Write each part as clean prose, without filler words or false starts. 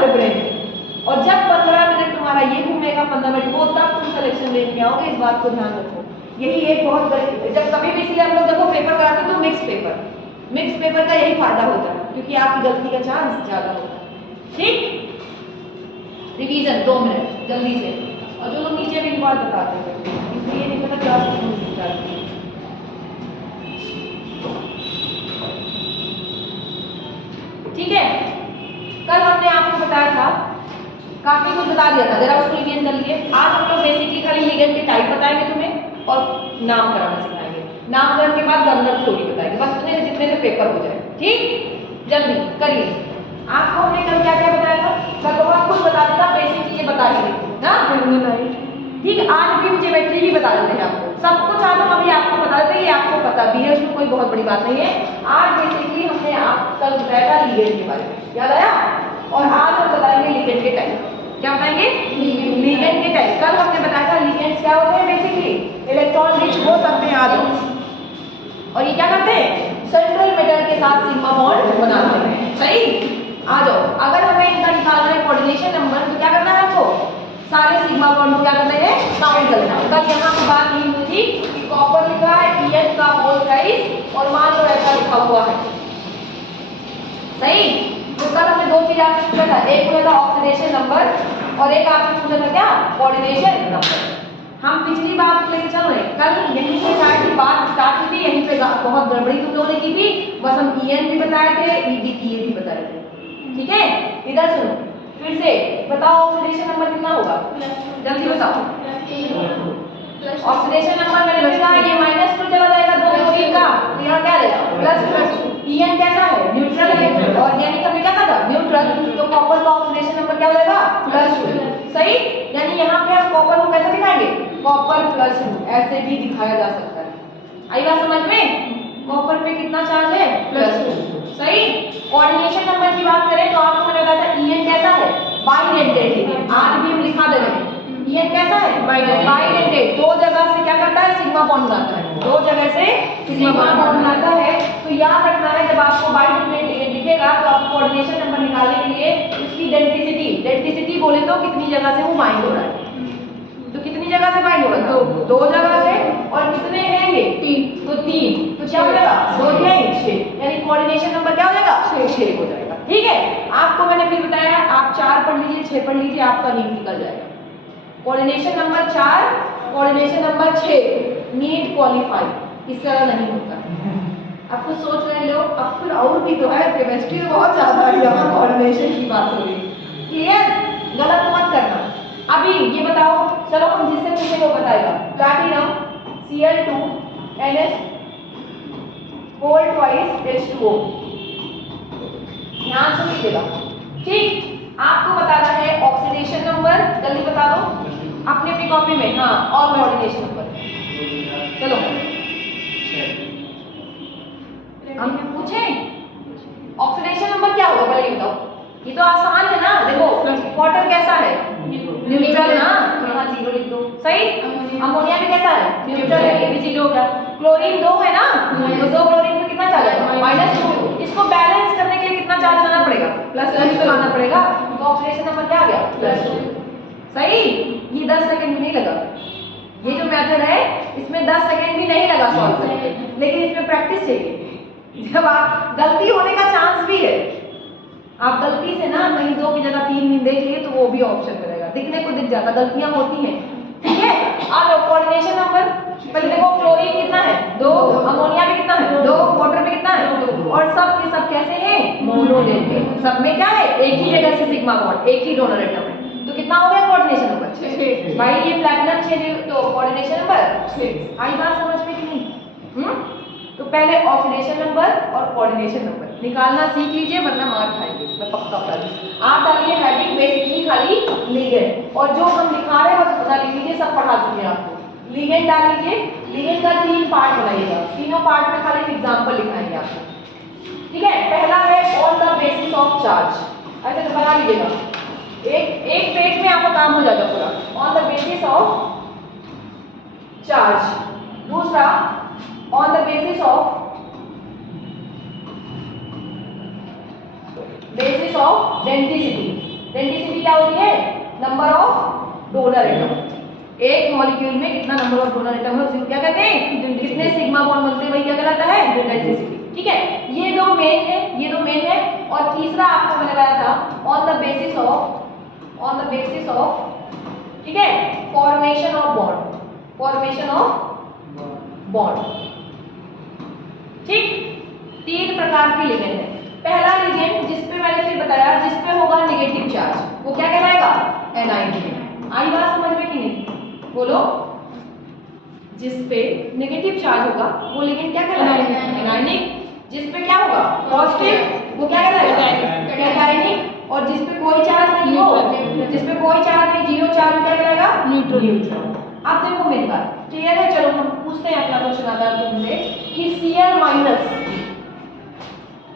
तुम्हारे ब्रेन में। और जब 15 मिनट तुम्हारा ये घूमेगा 15 मिनट वो, तब तुम सिलेक्शन रेंज में आओगे। इस बात को ध्यान रखो। यही एक बहुत बड़ी, जब कभी भी इसलिए हम लोग देखो पेपर कराते हो तो मिक्स पेपर का यही फायदा होता है, क्योंकि आपकी गलती का चांस ज्यादा होता है। ठीक, रिवीजन 2 मिनट जल्दी से। और जो लोग नीचे भी एक बात बताते हैं, इसलिए नहीं पता क्लास में जाती है। ठीक है, कल हमने आपको बताया था, काफी कुछ बता दिया था, जरा उसको रिवीजन कर लिए। आज हम लोग बेसिकली खाली लिगेंड के टाइप बताएंगे तुम्हें और नाम कराना सिखाएंगे। नामकरण के बाद गंधर्व थ्योरी बताएंगे, बस इतने जितने से पेपर हो जाए। ठीक, जल्दी करिए। आपको हमने कल क्या क्या बताया था? कल तो आप कुछ बता देता, बेसिक चीजें बता दी ना। ठीक, आज भी ज्योमेट्री भी बता देते हैं आपको, सब कुछ आज हम अभी आपको बता देते हैं, ये आपको पता भी है, उसमें कोई बहुत बड़ी बात नहीं है। आज बेसिकली हमने आप कल बताया था लिगेंड के बारे में, याद आया? और आज हम बताएंगे लिगेंड के टाइप। क्या बताएंगे? लिगेंड के टाइप। कल हमने बताया था लिगेंड्स क्या होते हैं, बेसिकली इलेक्ट्रॉन रिच हो सकते हैं आदि, और ये क्या करते हैं? सेंट्रल मेटल के साथ सिग्मा बॉन्ड बनाते हैं। सही, आ जाओ। अगर हमें इनका निकालना है कोऑर्डिनेशन नंबर, तो क्या करना है आपको? सारे सिग्मा बॉन्ड को क्या करना है? काउंट करना है। कल यहाँ की बात नहीं हुई थी कि कॉपर लिखा है En का मोल प्राइस और मान लो ऐसा लिखा हुआ है। सही, तो कल हमने दो चीज आपसे पूछा था, एक पूछा था ऑक्सीडेशन नंबर और एक आपसे पूछा था क्या? Coordination number. हम पिछली बात लेके चल रहे हैं, कल यहीं से शायद बात स्टार्ट हुई थी, यहीं पे बहुत गड़बड़ी तुम लोगों ने की थी। बस हम En भी बताए थे, EDTA भी बताए थे। ठीक है, इधर सुनो फिर से, बताओ ऑक्सीडेशन नंबर कितना होगा? जल्दी बताओ। ऑक्सीडेशन नंबर मैंने लिखा ये माइनस टू चला जाएगा दो क्लोरीन का, तो यहाँ क्या रहेगा? प्लस। En कैसा है? न्यूट्रल है, और यानी कि हमने क्या कहा था? न्यूट्रल, तो कॉपर का ऑक्सीडेशन नंबर क्या हो जाएगा? +2। सही, यानी यहाँ पे हम कॉपर को कैसे दिखाएंगे? कॉपर +2, ऐसे भी दिखाया जा सकता है। आई बात समझ में? कॉपर पे कितना चार्ज है? +2। सही, कोऑर्डिनेशन नंबर की बात करें तो आपको मैंने बताया था En कैसा है? बाइडेंटेड। आज भी हम लिखा दे रहे हैं, En कैसा है? बाइडेंटेड। दो जगह से क्या करता है? सिग्मा बॉन्ड बनाता है। दो जगह से सिग्मा बॉन्ड बनाता है, तो याद रखना है जब आपको बाइडेंटेड दिखेगा तो आपको कोऑर्डिनेशन नंबर निकालने के लिए उसकी डेंसिटी बोले तो कितनी जगह से वो बाइंड हो रहा है। तो कितनी जगह से बाइंड हो रहा है? दो जगह से। और कितने हैं ये? 3, तो 3, तो क्या हो जाएगा? 2 3 6, यानी कोऑर्डिनेशन नंबर क्या हो जाएगा? 6 हो जाएगा। ठीक है, आपको मैंने फिर बताया, आप 4 पढ़ लीजिए, 6 पढ़ लीजिए, आपका नीट निकल जाएगा। Coordination number 4, coordination number 6, NEET qualify. इस तरह नहीं होता। अब कुछ सोच रहे लोग, अब फिर और भी तो है, केमिस्ट्री बहुत ज्यादा है, यहाँ कोऑर्डिनेशन की बात हो रही। क्लियर? गलत मत करना। अभी ये बताओ, चलो हम जिससे पूछेंगे वो बताएगा। प्लैटिनम Cl2 NH H2O, ध्यान से लीजिएगा। ठीक, आपको बताना है ऑक्सीडेशन नंबर, जल्दी बता दो अपनी अपनी कॉपी में। हाँ, और कोऑर्डिनेशन नंबर। चलो हम पूछे ऑक्सीडेशन नंबर क्या होगा, पहले बताओ। ये तो आसान है ना, देखो वाटर कैसा है? न्यूट्रल ना, यहाँ 0 लिख दो। सही, अमोनिया भी कैसा है? न्यूट्रल है, ये भी 0 हो गया। क्लोरीन 2 है ना, तो 2 क्लोरीन पे कितना चार्ज आएगा? -2। इसको बैलेंस करने के लिए कितना चार्ज लाना पड़ेगा? +2 तो लाना पड़ेगा, तो ऑक्सीडेशन नंबर क्या आ गया? +2। सही, ये 10 सेकंड भी नहीं लगा। ये जो मेथड है इसमें 10 सेकंड भी नहीं लगा सॉल्व करने, लेकिन इसमें प्रैक्टिस चाहिए। जब आप गलती होने का चांस भी है, आप गलती से ना कहीं 2 की जगह 3 देख लिए तो वो भी ऑप्शन करेगा, दिखने को दिख जाता, गलतियां होती हैं। ठीक है, अब कोऑर्डिनेशन नंबर पहले देखो, क्लोरीन कितना है? 2, अमोनिया भी कितना है? 2, वाटर भी कितना है? 2, और सब के सब कैसे हैं? मोनोडेंटेड। सब में क्या है? एक ही जगह से सिग्मा बॉन्ड, एक ही डोनर एटम है, तो कितना हो गया कोऑर्डिनेशन नंबर? 6। भाई ये प्लैटिनम 6, तो कोऑर्डिनेशन नंबर 6। आई बात समझ में कि नहीं? तो पहले ऑक्सीडेशन नंबर और कोऑर्डिनेशन नंबर निकालना सीख लीजिए, वरना मार खाएंगे, मैं पक्का बता दूं। आप डालिए हेडिंग बेसिकली खाली लिगेंड, और जो हम दिखा रहे हैं बस बता लीजिए, सब पढ़ा चुके हैं आपको। लिगेंड डाल लीजिए, लिगेंड का 3 पार्ट बनाइएगा, तीनों पार्ट में खाली एग्जांपल लिखाएंगे आपको। ठीक है, पहला है on the basis of charge, ऐसे तो बना लीजिएगा, एक पेज में आपका काम हो जाएगा पूरा। On the basis of charge. दूसरा on the basis of density. Density क्या होती है? Number of donor atom. एक मॉलिक्यूल में कितना नंबर ऑफ डोनर एटम है उसे क्या कहते हैं? कितने सिग्मा बॉन्ड बनते हैं वही क्या कहलाता है? डेंसिटी। ठीक है, ये दो मेन है, ये दो मेन है। और तीसरा आपको मैंने बताया था ऑन द बेसिस ऑफ ठीक है, फॉर्मेशन ऑफ बॉन्ड। ठीक, तीन प्रकार के लिगेंड है। पहला लिगेंड जिसपे मैंने फिर बताया, जिसपे होगा नेगेटिव चार्ज, वो क्या कहलाएगा? Anion ligand. आई बात समझ में कि नहीं? बोलो। जिसपे नेगेटिव चार्ज होगा वो लिगेंड क्या कहलाएगा? एनायनिक। जिसपे क्या होगा? पॉजिटिव, वो क्या कहलाएगा? कैटायनिक। और जिसपे कोई चार्ज नहीं हो, जिसपे कोई चार्ज नहीं, जीरो चार्ज, क्या कहलाएगा? न्यूट्रल। अब देखो मेरी बात क्लियर है? चलो हम पूछते हैं अगला क्वेश्चन आता है तुमसे कि Cl माइनस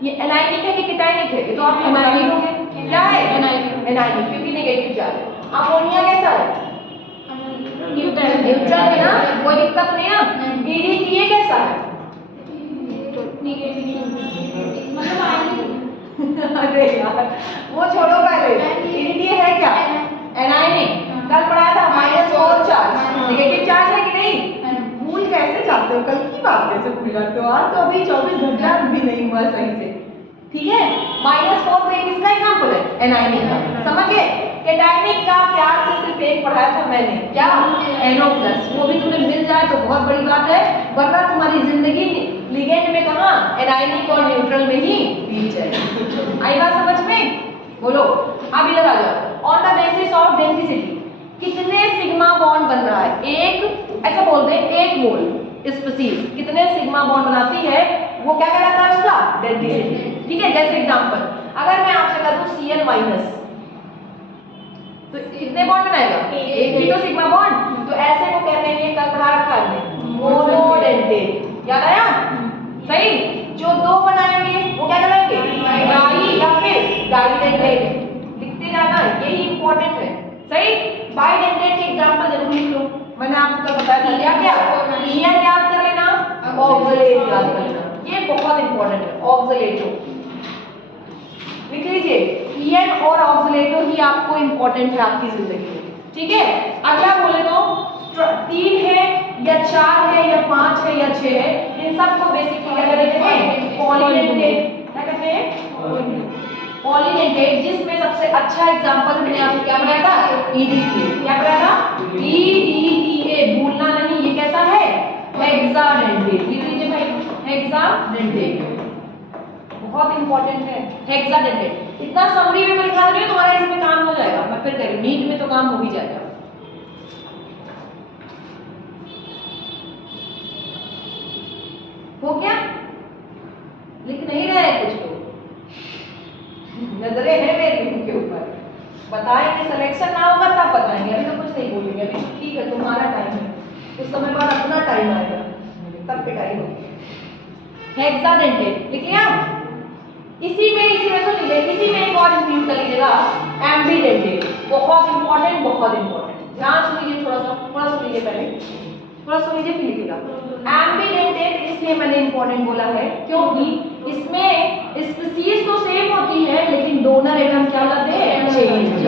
ये एनायनिक है कि कैटायनिक है? ये तो आप बता ही दोगे। क्या है? एनायनिक, क्योंकि नेगेटिव चार्ज है। अमोनिया कैसा है? न्यूट्रल है ना, कोई दिक्कत नहीं है। EDTA कैसा है? अरे यार वो छोड़ो पहले, EDTA है क्या? एनायनिक। कल पढ़ाया था -4 चार्ज, नेगेटिव चार्ज है कि नहीं? भूल कैसे जाते हो? कल की बात कैसे भूल जाते हो? आज तो अभी 24 घंटा भी नहीं हुआ सही से। ठीक है, -4 तो एक इसका एग्जांपल है एनायनिक का, समझ गए? कैटायनिक का प्यार से सिर्फ एक पढ़ाया था मैंने, क्या? NO+, वो भी तुम्हें मिल जाए तो बहुत बड़ी बात है, वरना तुम्हारी जिंदगी लिगेंड में कहां? एनायनिक और न्यूट्रल में ही बीत जाएगी। आई बात समझ में? बोलो। अब इधर आ जाओ, on the basis of density कितने सिग्मा बॉन्ड बन रहा है? एक, ऐसा बोल दे, एक मोल स्पीशीज कितने सिग्मा बॉन्ड बनाती है, वो क्या कहलाता है? उसका डेंसिटी। ठीक है, जैसे एग्जांपल अगर मैं आपसे कह दूं Cl माइनस, तो कितने बॉन्ड बनाएगा? एक ही तो सिग्मा बॉन्ड। तो ऐसे को कहते हैं, कल पढ़ा रखा है मोनोडेंटेट, याद आया? सही। जो दो बनाएंगे वो क्या कहलाएंगे? डाई या फिर डाइडेंटेट। लिखते जाना, यही इंपॉर्टेंट है। सही। बाइडेंटेट के एग्जांपल जरूर लिख लो, मैंने आपको बताया था। क्या क्या? ईएन याद कर लेना, ऑक्सलेट याद कर लेना, ये बहुत इंपॉर्टेंट है। ऑक्सलेटो लिख लीजिए, ईएन और ऑक्सलेटो ही आपको इंपॉर्टेंट है आपकी जिंदगी में। ठीक है, अगला बोले तो 3 है या 4 है या 5 है या 6 है, इन सबको बेसिकली क्या कहते हैं? पॉलीडेंटेट। क्या कहते हैं? पॉलीडेंटेट। जिसमें सबसे अच्छा एग्जांपल मैंने आपको क्या बनाया था? EDTA। क्या बनाया था? EDTA, भूलना नहीं। ये कैसा है? हेक्साडेंटेट। लिख लीजिए भाई, हेक्साडेंटेट बहुत इंपॉर्टेंट है। हेक्साडेंटेट इतना समरी में लिखा रही हूं, तुम्हारा इसमें काम हो जाएगा। मैं फिर कह नीट में तो काम हो ही जाएगा। हो गया? लिख नहीं रहे कुछ को, नजरें हैं मेरे मुंह के ऊपर। बताएंगे, सिलेक्शन ना होगा तब बताएंगे, अभी तो कुछ नहीं बोलेंगे। अभी तो ठीक है, तुम्हारा टाइम है, कुछ समय बाद अपना टाइम आएगा, तब पिटाई होगी। हेक्साडेंटेट लिख लिया? इसी में सुन लीजिए, इसी में एक और इंक्लूड कर लीजिएगा, एम्बीडेंटेट। बहुत इंपॉर्टेंट, बहुत इंपॉर्टेंट। ध्यान सुन लीजिए, थोड़ा सुन लीजिए, पहले थोड़ा सुन लीजिए फिर लिखिएगा। एम्बीडेंटेट इसलिए मैंने इंपॉर्टेंट बोला है क्योंकि इसमें स्पीशीज तो सेम होती है, लेकिन डोनर एटम क्या होते हैं? चेंज।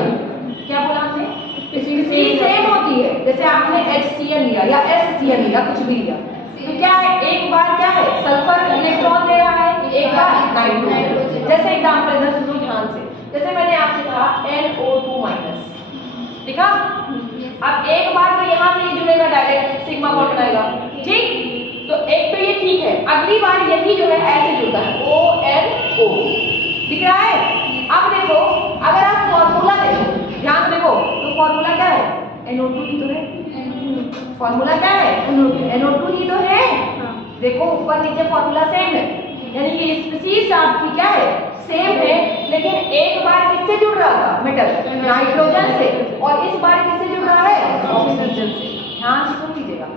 क्या बोला हमने? स्पीशीज सेम होती है, जैसे आपने HCl लिया या SCl लिया, कुछ भी लिया, तो क्या है? एक बार क्या है? सल्फर इलेक्ट्रॉन दे रहा है, एक बार नाइट्रोजन। जैसे एग्जांपल इधर सुनो ध्यान से, जैसे मैंने आपसे कहा NO2 माइनस, ठीक है? अब एक बार तो यहाँ से ये जुड़ेगा, डायरेक्ट सिग्मा बॉन्ड बनाएगा, ठीक? तो एक तो ये ठीक है, अगली बार यही जो है ऐसे जुड़ता है, ONO। दिख रहा है? अब देखो, अगर आप फॉर्मूला देखो, ध्यान देखो, तो फॉर्मूला क्या है? NO2 ही तो है। फॉर्मूला क्या है? NO2 ही तो है। देखो ऊपर नीचे फॉर्मूला सेम है, यानी कि स्पीशीज आपकी क्या है? सेम है, लेकिन एक बार किससे जुड़ रहा था? मेटल, नाइट्रोजन से, और इस बार किससे जुड़ रहा है? ऑक्सीजन से। ध्यान से सुन लीजिएगा,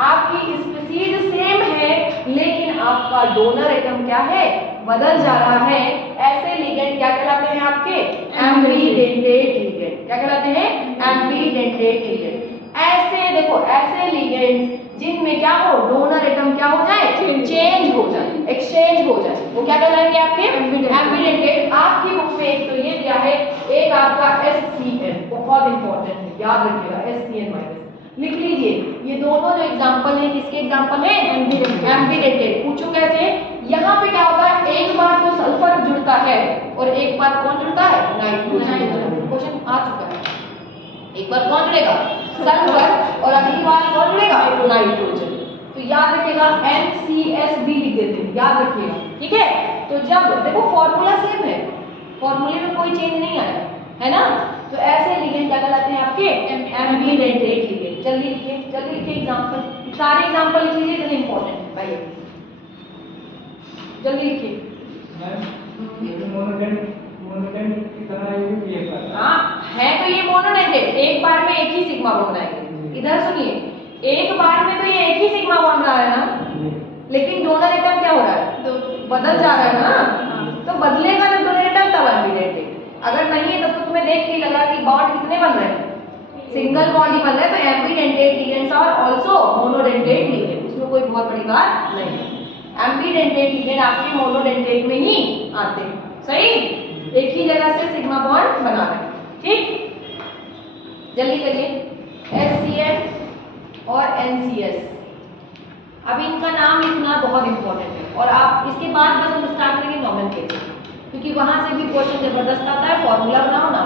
आपकी स्पीशीज सेम है, लेकिन आपका डोनर एटम क्या है? बदल जा रहा है। ऐसे लिगेंड क्या कहलाते हैं आपके? Ambidentate ligand. क्या कहलाते हैं? Ambidentate ligand. ऐसे देखो, ऐसे लिगेंड जिनमें क्या हो? डोनर एटम क्या हो जाए? चेंज हो जाए, एक्सचेंज हो जाए, वो क्या कहलाएंगे आपके? एम्बीडेंटेट। आपकी बुक में एक तो ये दिया है, एक आपका SCN, बहुत इंपॉर्टेंट है, याद रखिएगा SCN माइनस। लिख लीजिए, ये दोनों जो एग्जांपल है किसके एग्जांपल है? एम्फीडेंटेट। पूछो कैसे? यहाँ पे क्या होता है, एक बार तो सल्फर जुड़ता है और एक बार कौन जुड़ता है? नाइट्रोजन। क्वेश्चन आ चुका है, एक बार कौन जुड़ेगा? सल्फर, और अगली बार कौन जुड़ेगा? नाइट्रोजन। तो याद रखिएगा NCSB लिख देते हैं, याद रखिएगा, ठीक है। तो जब देखो फॉर्मूला सेम है, फॉर्मूले में कोई चेंज नहीं आया है ना, तो ऐसे लिगेंड क्या कहलाते हैं आपके? एम्फीडेंटेट लिगेंड। जल्दी लिखिए, जल्दी लिखिए एग्जांपल, सारे एग्जांपल लिख लीजिए, इतने इंपॉर्टेंट है भाई, जल्दी लिखिए। हाँ है तो ये मोनोडेंटेट, एक बार में एक ही सिग्मा बॉन्ड बनाएंगे। इधर सुनिए, एक बार में तो ये एक ही सिग्मा बॉन्ड बना रहा है ना, लेकिन डोनर एटम क्या हो रहा है? बदल जा रहा है ना, तो बदलेगा जब डोनर एटम तब एम्फीडेंटेट। अगर नहीं है तब तो तुम्हें देख के लगा कि बॉन्ड कितने बन रहे हैं? सिंगल बॉन्ड ही बन रहे हैं। तो ambidentate ligands are also monodentate ligand, उसमें कोई बहुत बड़ी बात नहीं है। एम्फीडेंटेट लिगेंड आपके मोनोडेंटेट में ही आते हैं, सही, एक ही जगह से सिग्मा बॉन्ड बना रहे हैं, ठीक। जल्दी करिए, SCN और NCS। अब इनका नाम लिखना बहुत इंपॉर्टेंट है, और आप इसके बाद बस हम स्टार्ट करेंगे नोमेनक्लेचर, क्योंकि वहां से भी क्वेश्चन जबरदस्त आता है। फॉर्मूला बनाओ ना,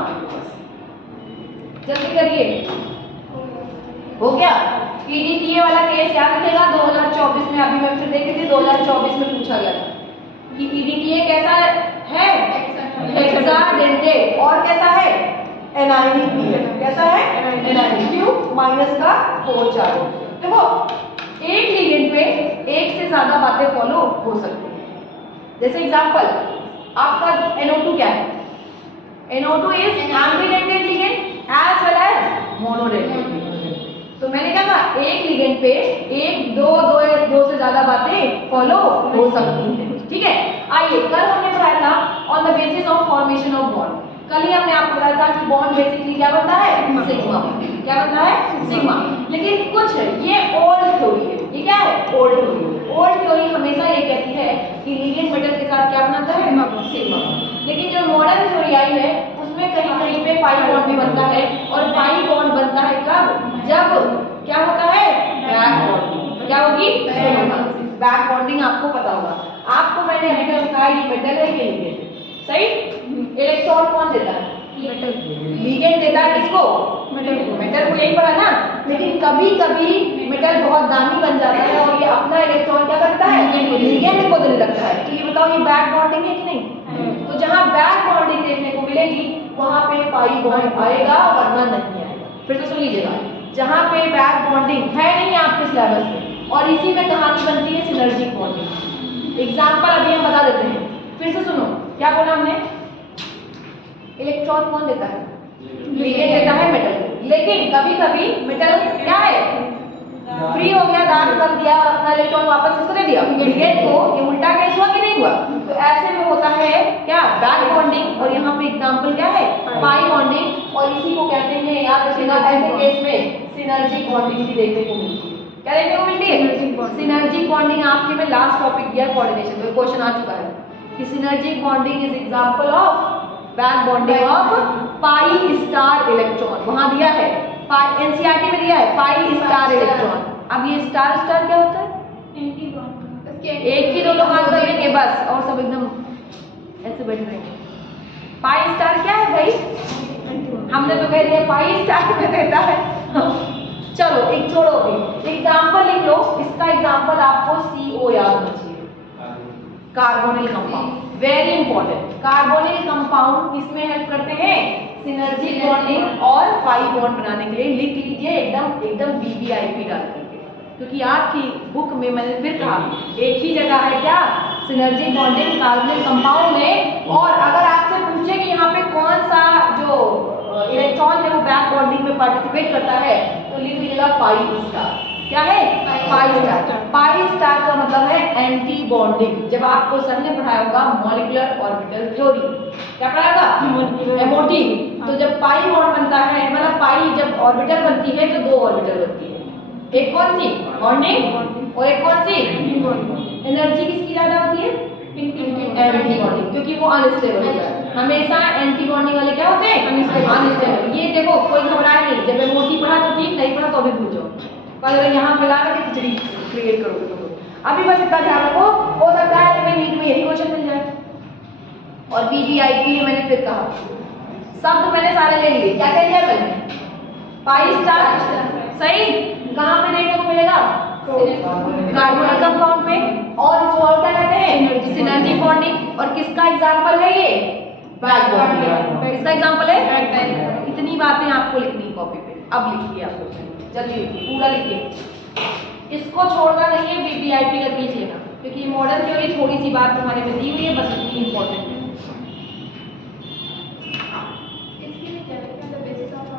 जल्दी करिए। हो गया? PDTA वाला केस याद रखेगा, 2024 में, अभी मैं फिर देखी थी 2024 में पूछा गया था कि PDTA कैसा है? हेक्साडेंटेट। और कैसा है? Anionic period. कैसा है? एनायनिक। क्यों? माइनस का 4 चार्ज। देखो एक लिगेंड पे एक से ज्यादा बातें फॉलो हो सकती है। जैसे एग्जांपल आपका NO2 क्या है? NO2 is ambidentate ligand as well as monodentate ligand. तो मैंने क्या कहा, एक लिगेंड पे एक दो से ज्यादा बातें फॉलो हो सकती हैं, ठीक है। आइए, कल हमने पढ़ाया था on the basis of formation of bond. कल ही हमने आपको बताया था कि बॉन्ड बेसिकली क्या बनता है? सिग्मा। क्या बनता है? सिग्मा। लेकिन कुछ ये ओल्ड थ्योरी है, ये क्या है? Old theory. ओल्ड थ्योरी हमेशा ये कहती है कि लिगेंड मेटल के साथ क्या बनाता है? सिग्मा। लेकिन जो मॉडर्न थ्योरी आई है उसमें कहीं कहीं पे पाई बॉन्ड भी बनता है, और पाई बॉन्ड बनता है कब? जब क्या होता है? Back bonding. क्या होगी? बैक बॉन्डिंग आपको पता होगा। आपको मैंने अभी तक सिखाया ये मेटल है, ये लिगेंड, सही। इलेक्ट्रॉन कौन देता है? मेटल। लिगेंड देता है किसको? मेटल को। मेटल को यही पढ़ा ना। लेकिन कभी कभी मेटल बहुत दानी बन जाता है और ये अपना इलेक्ट्रॉन क्या करता है? लिगेंड को देने लगता है। तो ये बताओ, ये बैक बॉन्डिंग है कि नहीं? तो जहां बैक बॉन्डिंग देखने को मिलेगी वहां पे पाई बॉन्ड आएगा, वरना नहीं आएगा। फिर से सुन लीजिएगा, जहां पे बैक बॉन्डिंग है नहीं आपके सिलेबस में, और इसी में कहानी बनती है सिनर्जिक बॉन्डिंग। एग्जांपल अभी हम बता देते हैं, फिर से सुनो। क्या बोला हमने? इलेक्ट्रॉन कौन देता है? लिगेंड देता है मेटल को। लेकिन कभी कभी मेटल क्या है? फ्री हो गया, दान कर दिया और अपना इलेक्ट्रॉन वापस इसको दे दिया लिगेंड को। ये उल्टा केस हुआ कि नहीं हुआ? तो ऐसे में होता है क्या? Back bonding. और यहाँ पे एग्जांपल क्या है? Pi bonding. और इसी को कहते हैं, याद रखिएगा, ऐसे केस में सिनर्जिक बॉन्डिंग भी देखने को मिलती है। क्या देखने को मिलती है? Synergic bonding. आपके में लास्ट टॉपिक दिया कोऑर्डिनेशन, तो क्वेश्चन आ चुका है कि synergic bonding is example of back bonding of pi star electron. वहां दिया है, NCERT में दिया है पाई स्टार इलेक्ट्रॉन। अब ये स्टार स्टार क्या होता है? Anti bond. एक ही दो लोग आंसर देंगे बस, और सब एकदम ऐसे बैठ रहे हैं। पाई स्टार क्या है भाई? हमने तो कह दिया पाई स्टार में देता है। चलो एक छोड़ो, एग्जाम्पल लिख लो। इसका एग्जाम्पल आपको CO याद होना चाहिए, carbonyl compound. Very important. Carbonyl compound किसमें हेल्प करते हैं? सिनर्जिक बॉन्डिंग और पाई बॉन्ड बनाने के लिए। लिख लीजिए एकदम BBIP डाल करके, क्योंकि आपकी बुक में मैंने फिर कहा एक ही जगह है क्या? सिनर्जिक बॉन्डिंग कार्बोनिल कंपाउंड में। और अगर आपसे पूछे कि यहाँ पे कौन सा जो इलेक्ट्रॉन है वो बैक बॉन्डिंग में पार्टिसिपेट करता है, तो लिख लीजिएगा पाई स्टार। क्या है? Pi star. पाई स्टार का मतलब है एंटी बॉन्डिंग। जब आपको सर ने पढ़ाया होगा मॉलिक्यूलर ऑर्बिटल थ्योरी, क्या पढ़ाया होगा? MOT। तो जब पाई बॉन्ड बनता है, मतलब पाई जब ऑर्बिटल बनती है तो दो ऑर्बिटल बनती है। एक कौन सी? बॉन्डिंग। और एक कौन सी? एनर्जी किसकी ज्यादा होती है? एंटी बॉन्डिंग, क्योंकि वो अनस्टेबल होता है। हमेशा एंटी बॉन्डिंग वाले क्या होते हैं? अनस्टेबल। ये देखो कोई घबराए नहीं, जब मैं मोटी पढ़ा तो ठीक, नहीं पढ़ा तो अभी भूल जाओ, पर अगर यहाँ मिला के खिचड़ी क्रिएट करोगे तो अभी बस इतना ध्यान रखो, हो सकता है तुम्हें नीट में यही क्वेश्चन मिल जाए। और पीजीआईपी मैंने फिर कहा शब्द मैंने सारे ले लिए, क्या कह दिया मैंने? पाई स्टार सही। कहाँ पे देखने को मिलेगा? कार्बोनिक कंपाउंड पे। और इसको और क्या कहते हैं? Synergy bonding. और किसका एग्जांपल है ये? Back bonding. किसका एग्जांपल है? इतनी बातें आपको लिखनी कॉपी पे। अब लिखिए, आपको जल्दी लिखिए, पूरा लिखिए, इसको छोड़ना नहीं है, बीबीआईपी का कीजिए लेना, क्योंकि मॉडर्न थ्योरी थोड़ी सी बात तुम्हारे में दी हुई है, बस इतनी इंपॉर्टेंट है।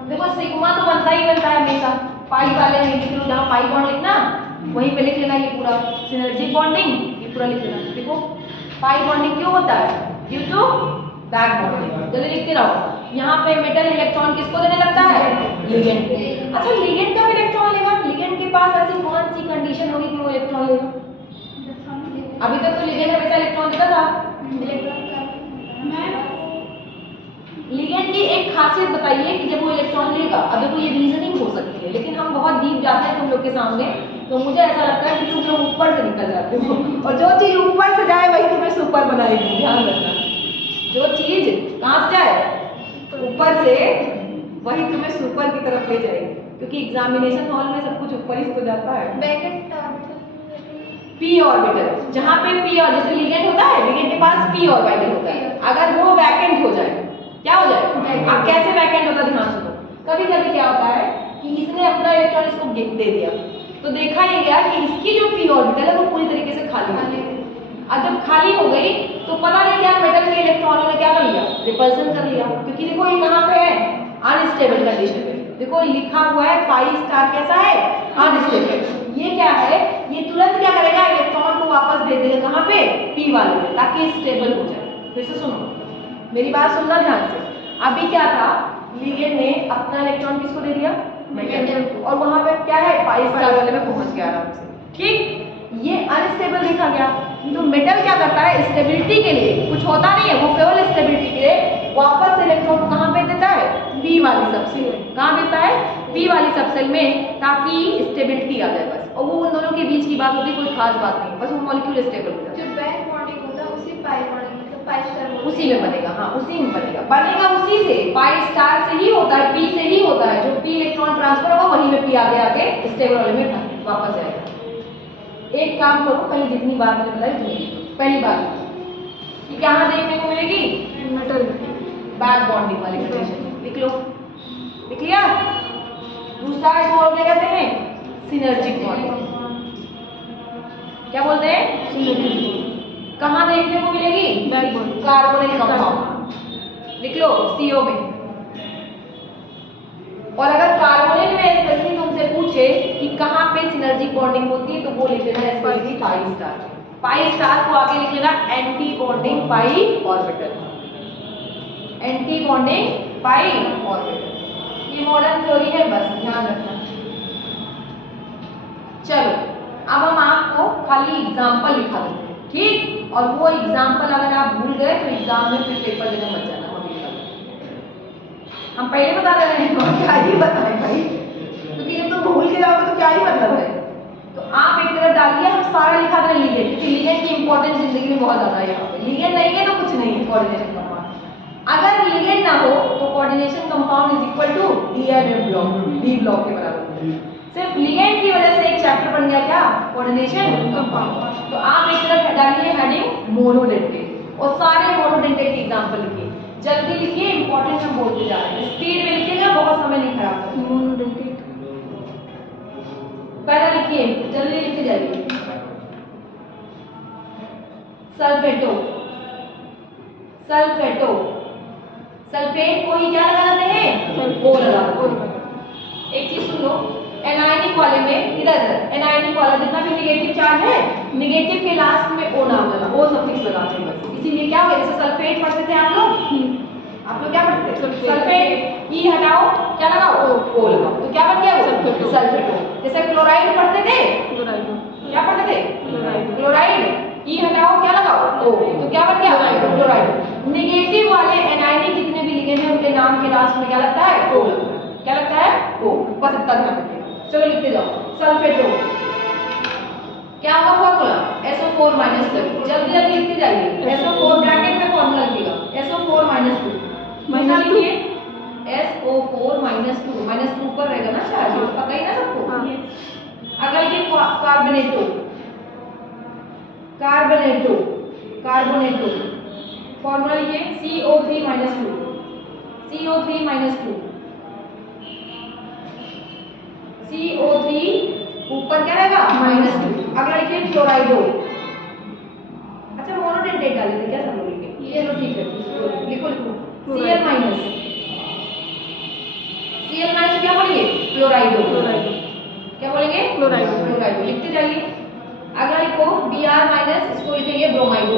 देखो सिग्मा तो बनता ही बनता है हमेशा, पाई वाले नहीं लिख लो, जहाँ पाई बॉन्ड लिखना वहीं पे लिख लेना ये पूरा, सिनर्जी बॉन्डिंग ये पूरा लिख लेना। देखो पाई बॉन्डिंग क्यों होता है? Due to back bonding. जल्दी लिखते रहो। यहाँ पे मेटल इलेक्ट्रॉन किसको देने लगता है? लिगेंड को। अच्छा लिगेंड का इलेक्ट्रॉन लेगा, लिगेंड के पास ऐसी कौन सी कंडीशन होगी कि वो इलेक्ट्रॉन लेगा? अभी तक तो लिगेंड हमेशा इलेक्ट्रॉन देता था। लिगेंड की एक खासियत बताइए कि जब वो इलेक्ट्रॉन लेगा, अब देखो ये रीजनिंग हो सकती है, लेकिन हम बहुत डीप जाते हैं तुम लोग के सामने, तो मुझे ऐसा लगता है कि तुम लोग ऊपर से निकल जाते हो, और जो चीज ऊपर से जाए वही तुम्हें सुपर बनाएगी, ध्यान रखना। जो चीज कहाँ से जाए? ऊपर से, वही तुम्हें सुपर की तरफ ले जाएगी, क्योंकि एग्जामिनेशन हॉल में सब कुछ ऊपर ही तो जाता है। पी ऑर्बिटल, जहाँ पे पी और जैसे लिगेंड होता है, लिगेंड के पास पी ऑर्बिटल होता है, अगर वो वैकेंट हो जाए, क्या हो जाए? अब कैसे वैकेंट होता है ध्यान सुनो। कभी कभी क्या होता है कि इसने अपना इलेक्ट्रॉन इसको दे दिया, तो देखा ये गया कि इसकी जो पी ऑर्बिटल है वो पूरी तरीके से खाली हो गई। अब जब खाली हो गई तो पता नहीं क्या मेटल के इलेक्ट्रॉनों ने क्या कर लिया? रिपल्सन कर लिया, क्योंकि देखो ये कहाँ पे है? अनस्टेबल कंडीशन पे। देखो लिखा हुआ है पाई स्टार कैसा है? अनस्टेबल। ये क्या है? ये तुरंत क्या करेगा? इलेक्ट्रॉन को वापस भेज देगा कहाँ पे? पी वाले में, ताकि स्टेबल हो जाए। फिर से सुनो, मेरी बात सुनना ध्यान से। अभी क्या था? लिगेंड ने अपना इलेक्ट्रॉन किसको दे दिया? मेटल को, और वहां पे क्या है? पाई स्टार वाले में पहुंच गया आराम से, ठीक। ये अनस्टेबल देखा गया, तो मेटल क्या करता है? स्टेबिलिटी के लिए, कुछ होता नहीं है, वो केवल स्टेबिलिटी के लिए वापस इलेक्ट्रॉन को कहाँ पे देता है? पी वाली सबसेल में। कहाँ भेजता है? पी वाली सबसेल में, ताकि स्टेबिलिटी आ जाए बस। और वो उन दोनों के बीच की बात होती है, कोई खास बात नहीं, बस वो मॉलिक्यूल स्टेबल हो जाए। जो बैक बॉन्डिंग होता है उसी पाई बॉन्डिंग मतलब पाई स्टार उसी में बनेगा, हाँ उसी में बनेगा उसी से, पाई स्टार से ही होता है, पी से ही होता है। जो पी इलेक्ट्रॉन ट्रांसफर होगा वहीं में पी आगे स्टेबल वाले में वापस जाएगा। एक काम करो, पहले जितनी बात मैंने बताई उतनी। पहली बात ये कहाँ देखने को मिलेगी? मेटल बैक बॉन्डिंग वाली कंडीशन लिख लो, लिख लिया। दूसरा इसको और क्या कहते हैं? Synergic bonding. क्या बोलते हैं? सिनर्जिक। कहाँ देखने को मिलेगी? बैक बॉन्डिंग, कार्बोनिक कंपाउंड लिख लो, CO में। और अगर कार्बोनिक में स्पेशली तुमसे पूछे कि कहाँ पे सिनर्जिक बॉन्डिंग होती है, तो वो लिख लेना specially pi star. Pi star को आगे लिख लेना एंटी बॉन्डिंग पाई ऑर्बिटल, एंटी बॉन्डिंग पाई ऑर्बिटल। ये मॉडर्न थ्योरी है, बस ध्यान रखना। चलो अब हम आपको खाली एग्जाम्पल लिखा देते हैं, ठीक। और वो एग्जाम्पल अगर आप भूल गए तो एग्जाम में फिर पेपर देने मत जाना। हम पहले बता रहे हैं, क्या ही बताएं भाई, क्योंकि जब तुम भूल के जाओगे तो क्या ही मतलब है। तो आप एक तरफ डालिए, हम सारा लिखा दें लिगेंड, क्योंकि लिगेंड की इंपॉर्टेंस जिंदगी में बहुत ज्यादा है। यहाँ पे लिगेंड नहीं है तो कुछ नहीं है कोऑर्डिनेशन कंपाउंड। अगर लिगेंड ना हो तो coordination compound is equal to DNA block, D block के बराबर। सिर्फ लिगेंड की वजह से एक चैप्टर बन गया क्या? Coordination compound. तो आप एक तरफ डालिए हेडिंग मोनोडेंटेट, और सारे मोनोडेंटेट के एग्जांपल लिखिए। जल्दी लिखिए, इंपॉर्टेंट हम बोलते जा रहे हैं, स्पीड में लिखिएगा, बहुत समय नहीं खराब करें। मोनोडेंटेट पहला लिखिए, जल्दी लिखते जाइए। सल्फेटो, सल्फेटो, सल्फेट को ही क्या लगाते हैं? O लगाते हैं। एक चीज सुन लो, एनायनिक वाले में इधर एनायनिक वाला जितना भी निगेटिव चार्ज है, निगेटिव के लास्ट में O नाम लगा, O सफिक्स लगाते हैं बस। इसीलिए क्या हो, जैसे सल्फेट पढ़ते थे आप लोग क्या पढ़ते थे? सल्फेट, E हटाओ, क्या लगाओ? O लगाओ, तो क्या बन गया वो? सल्फेटो। जैसे क्लोराइड पढ़ते थे, क्या पढ़ते थे? क्लोराइड, E हटाओ, क्या लगाओ? O, तो क्या बन गया? क्लोराइड। निगेटिव वाले लास्ट में क्या लगता है? O लगता है। क्या लगता है? O। बस इतना ध्यान रखिएगा। चलो लिखते जाओ। सल्फेट O क्या होगा फॉर्मूला? SO4 - 2। जल्दी जल्दी लिखते जाइए। SO4 ब्रैकेट में फॉर्मूला लिखिएगा। SO4 - 2 -2 लिखिए। SO4 - 2 -2 पर रहेगा ना चार्ज, पता ही ना सबको। हाँ। अगला लिखिए कार्बोनेटो। कार्बोनेटो कार्बोनेटो फॉर्मूला लिखिए CO3 - 2। CO3 - 2 CO3 ऊपर क्या रहेगा? -2। अगला लिखिए क्लोराइडो। अच्छा मोनोडेंटेट डाले थे क्या सब लोग लिखे? चलो ठीक है, लिखो लिखो। Cl- क्या बोलेंगे? क्लोराइडो। क्या बोलेंगे? क्लोराइडो लिखते जाइए। अगला लिखो Br- इसको लिखेंगे ब्रोमाइडो।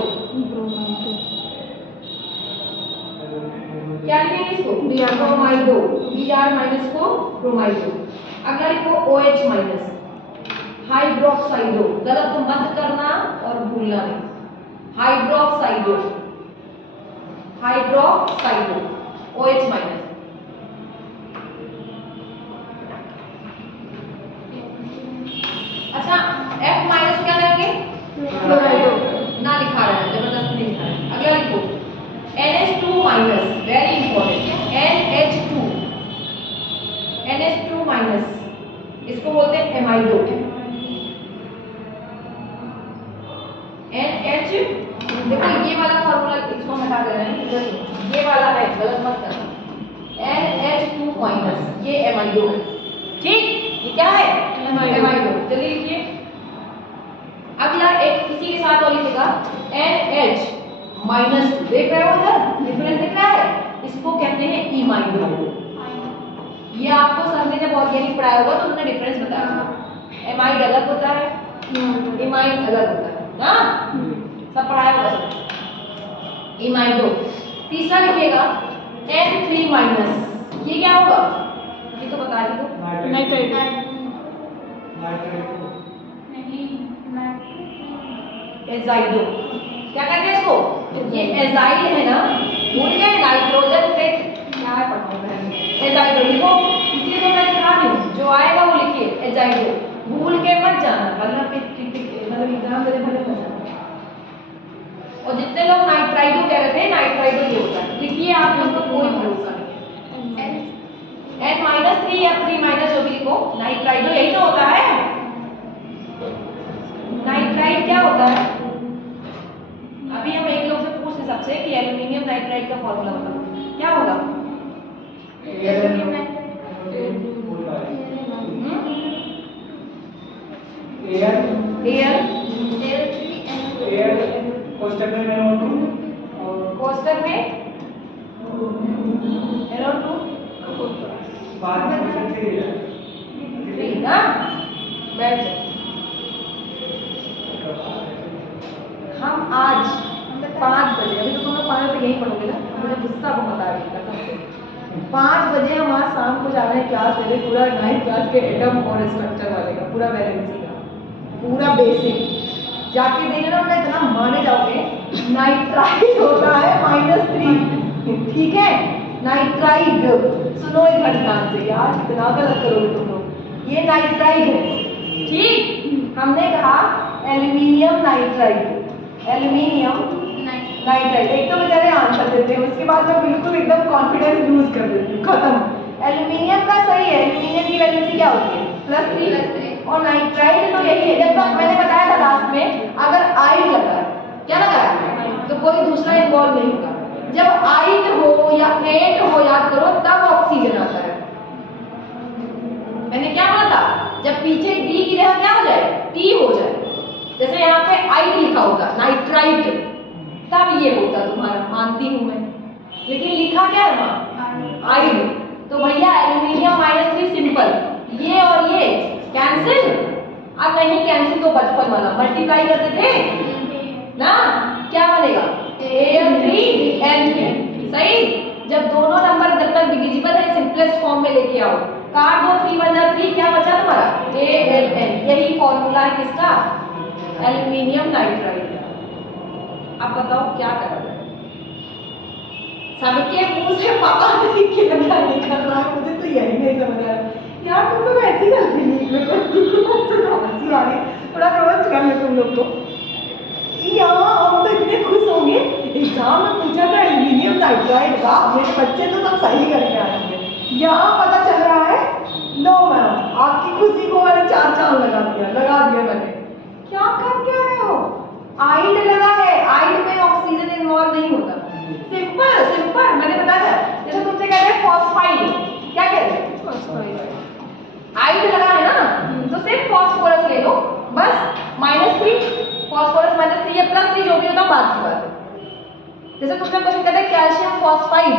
क्या लिखेंगे इसको? ब्रोमाइडो। Br- को ब्रोमाइडो। अगला लिखो OH- हाइड्रोक्साइडो। गलत मत करना और भूलना नहीं। हाइड्रोक्साइडो हाइड्रोक्साइडो OH-। अच्छा F- क्या लेंगे? क्लोराइडो। ना लिखा रहा है, जबरदस्ती नहीं लिखा है। अगला लिखो NH2-, वेरी इंपॉर्टेंट। NH2-, इसको बोलते हैं एमाइडो। NH देखो ये वाला फॉर्मूला इसको हटा देना है, इधर सुनो। ये वाला है, गलत मत करना। NH2-, ये एमाइडो है। ठीक, ये क्या है? एमाइडो। जल्दी लिखिए। अगला एक इसी के साथ और लिखेगा NH-2। देख रहे हो इधर डिफरेंस दिख रहा है? इसको कहते हैं इमाइडो। ये आपको सर ने जब ऑर्गेनिक पढ़ाया होगा तो उन्होंने डिफरेंस बताया होगा। एमाइड अलग होता है, इमाइड अलग होता है ना, सब पढ़ाया होगा सब। इमाइडो। तीसरा लिखिएगा N3-। ये क्या होगा? ये तो बता दी तो। नाइट्राइड। एजाइडो। क्या कहते हैं इसको? ये एजाइड है ना, भूल गए? नाइट्रोजन पे क्या है पढ़ाऊंगा। एजाइडो लिखो, इसलिए तो मैंने कहा नहीं, जो आएगा वो लिखिए एजाइडो। भूल के मत जाना, वरना फिर मतलब एग्जाम देने भले मत जाना। और जितने लोग नाइट्राइडो कह रहे थे, नाइट्राइडो ये होता है। लिखिए, आप लोग को कोई भरोसा नहीं। N-3 या 3- जो भी लिखो, नाइट्राइडो यही तो होता है। नाइट्राइड क्या होता है? अभी हम एक लोग से पूछ सकते हैं कि एल्युमिनियम नाइट्राइड का फॉर्मूला बताओ, क्या होगा? एयर कोष्टक में NO2 और कोष्टक में NO2 बाद में कोष्टक 3 ना। बैठ जाओ। हम आज 5 बजे, अभी तो तुम लोग 5 बजे यहीं पढ़ोगे ना, मुझे गुस्सा बहुत आ रही है। 5 बजे हम आज शाम को जा रहे हैं क्लास ले रहे, पूरा 9th क्लास के एटम और स्ट्रक्चर वाले का, पूरा वैलेंसी का, पूरा बेसिक जाके देखना। उन्हें इतना माने जाओगे। नाइट्राइड होता है -3, ठीक है? नाइट्राइड सुनो एक ध्यान से यार, इतना गलत करोगे तुम लोग। ये नाइट्राइड है, ठीक? हमने कहा एल्यूमिनियम नाइट्राइड। Aluminium nitride. एक तो बेचारे आंसर देते हैं, उसके बाद मैं बिल्कुल एकदम कॉन्फिडेंस लूज कर देती हूँ, खत्म। एल्यूमिनियम का सही है, एल्यूमिनियम की वैलेंसी क्या होती है? +3। और नाइट्राइड तो यही है। जब तक मैंने बताया था लास्ट में, अगर आइड लगा है, क्या लगा है, तो कोई दूसरा इन्वॉल्व नहीं होगा। जब आइड हो या एट हो, याद करो, तब ऑक्सीजन आता है। मैंने क्या बोला था? जब पीछे डी की जगह क्या हो जाए? टी हो जाए। जैसे यहाँ पे आइड लिखा होता, नाइट्राइट, तब ये होता तुम्हारा, मानती हूं मैं। लेकिन लिखा क्या है वहां? आइड। तो भैया एल्यूमिनियम -3 सिंपल, ये और ये कैंसिल। अब नहीं कैंसिल तो बचपन वाला मल्टीप्लाई करते थे ना, क्या बनेगा? Al3n3। सही। जब दोनों नंबर जब तक डिविजिबल है, सिंपलेस्ट फॉर्म में लेके आओ। काट दो, 3 × 1 3, क्या बचा तुम्हारा? Aln। यही फॉर्मूला है किसका? Aluminium nitride. अब बताओ क्या करा जाए? सबके मुंह से पता नहीं क्या यार मुझे तो यही नहीं समझ आ रहा यार, तुम लोग ऐसी गलती नहीं, मेरे को हंसी आ रही, थोड़ा रोस्ट कर लो तुम लोग को यहाँ। हम तो इतने खुश होंगे, एग्जाम में पूछा था एल्यूमिनियम नाइट्राइड का, मेरे बच्चे तो सब सही करके आए होंगे। यहाँ पता चल रहा है नो मैम, आपकी खुशी को मैंने 4 चांद लगा दिया मैंने। क्या कर क्या रहे हो? आइड लगा है, आइड में ऑक्सीजन इन्वॉल्व नहीं होता। सिंपल सिंपल, मैंने बताया था। जैसे तुमसे कह रहे हैं फॉस्फाइड, क्या कह रहे हैं? फॉस्फाइड। आइड लगा है ना, तो सिर्फ फॉस्फोरस ले लो बस। -3 फॉस्फोरस -3 या +3 जो भी होता है बात की बात है। जैसे तुमसे क्वेश्चन कहते हैं कैल्शियम फॉस्फाइड,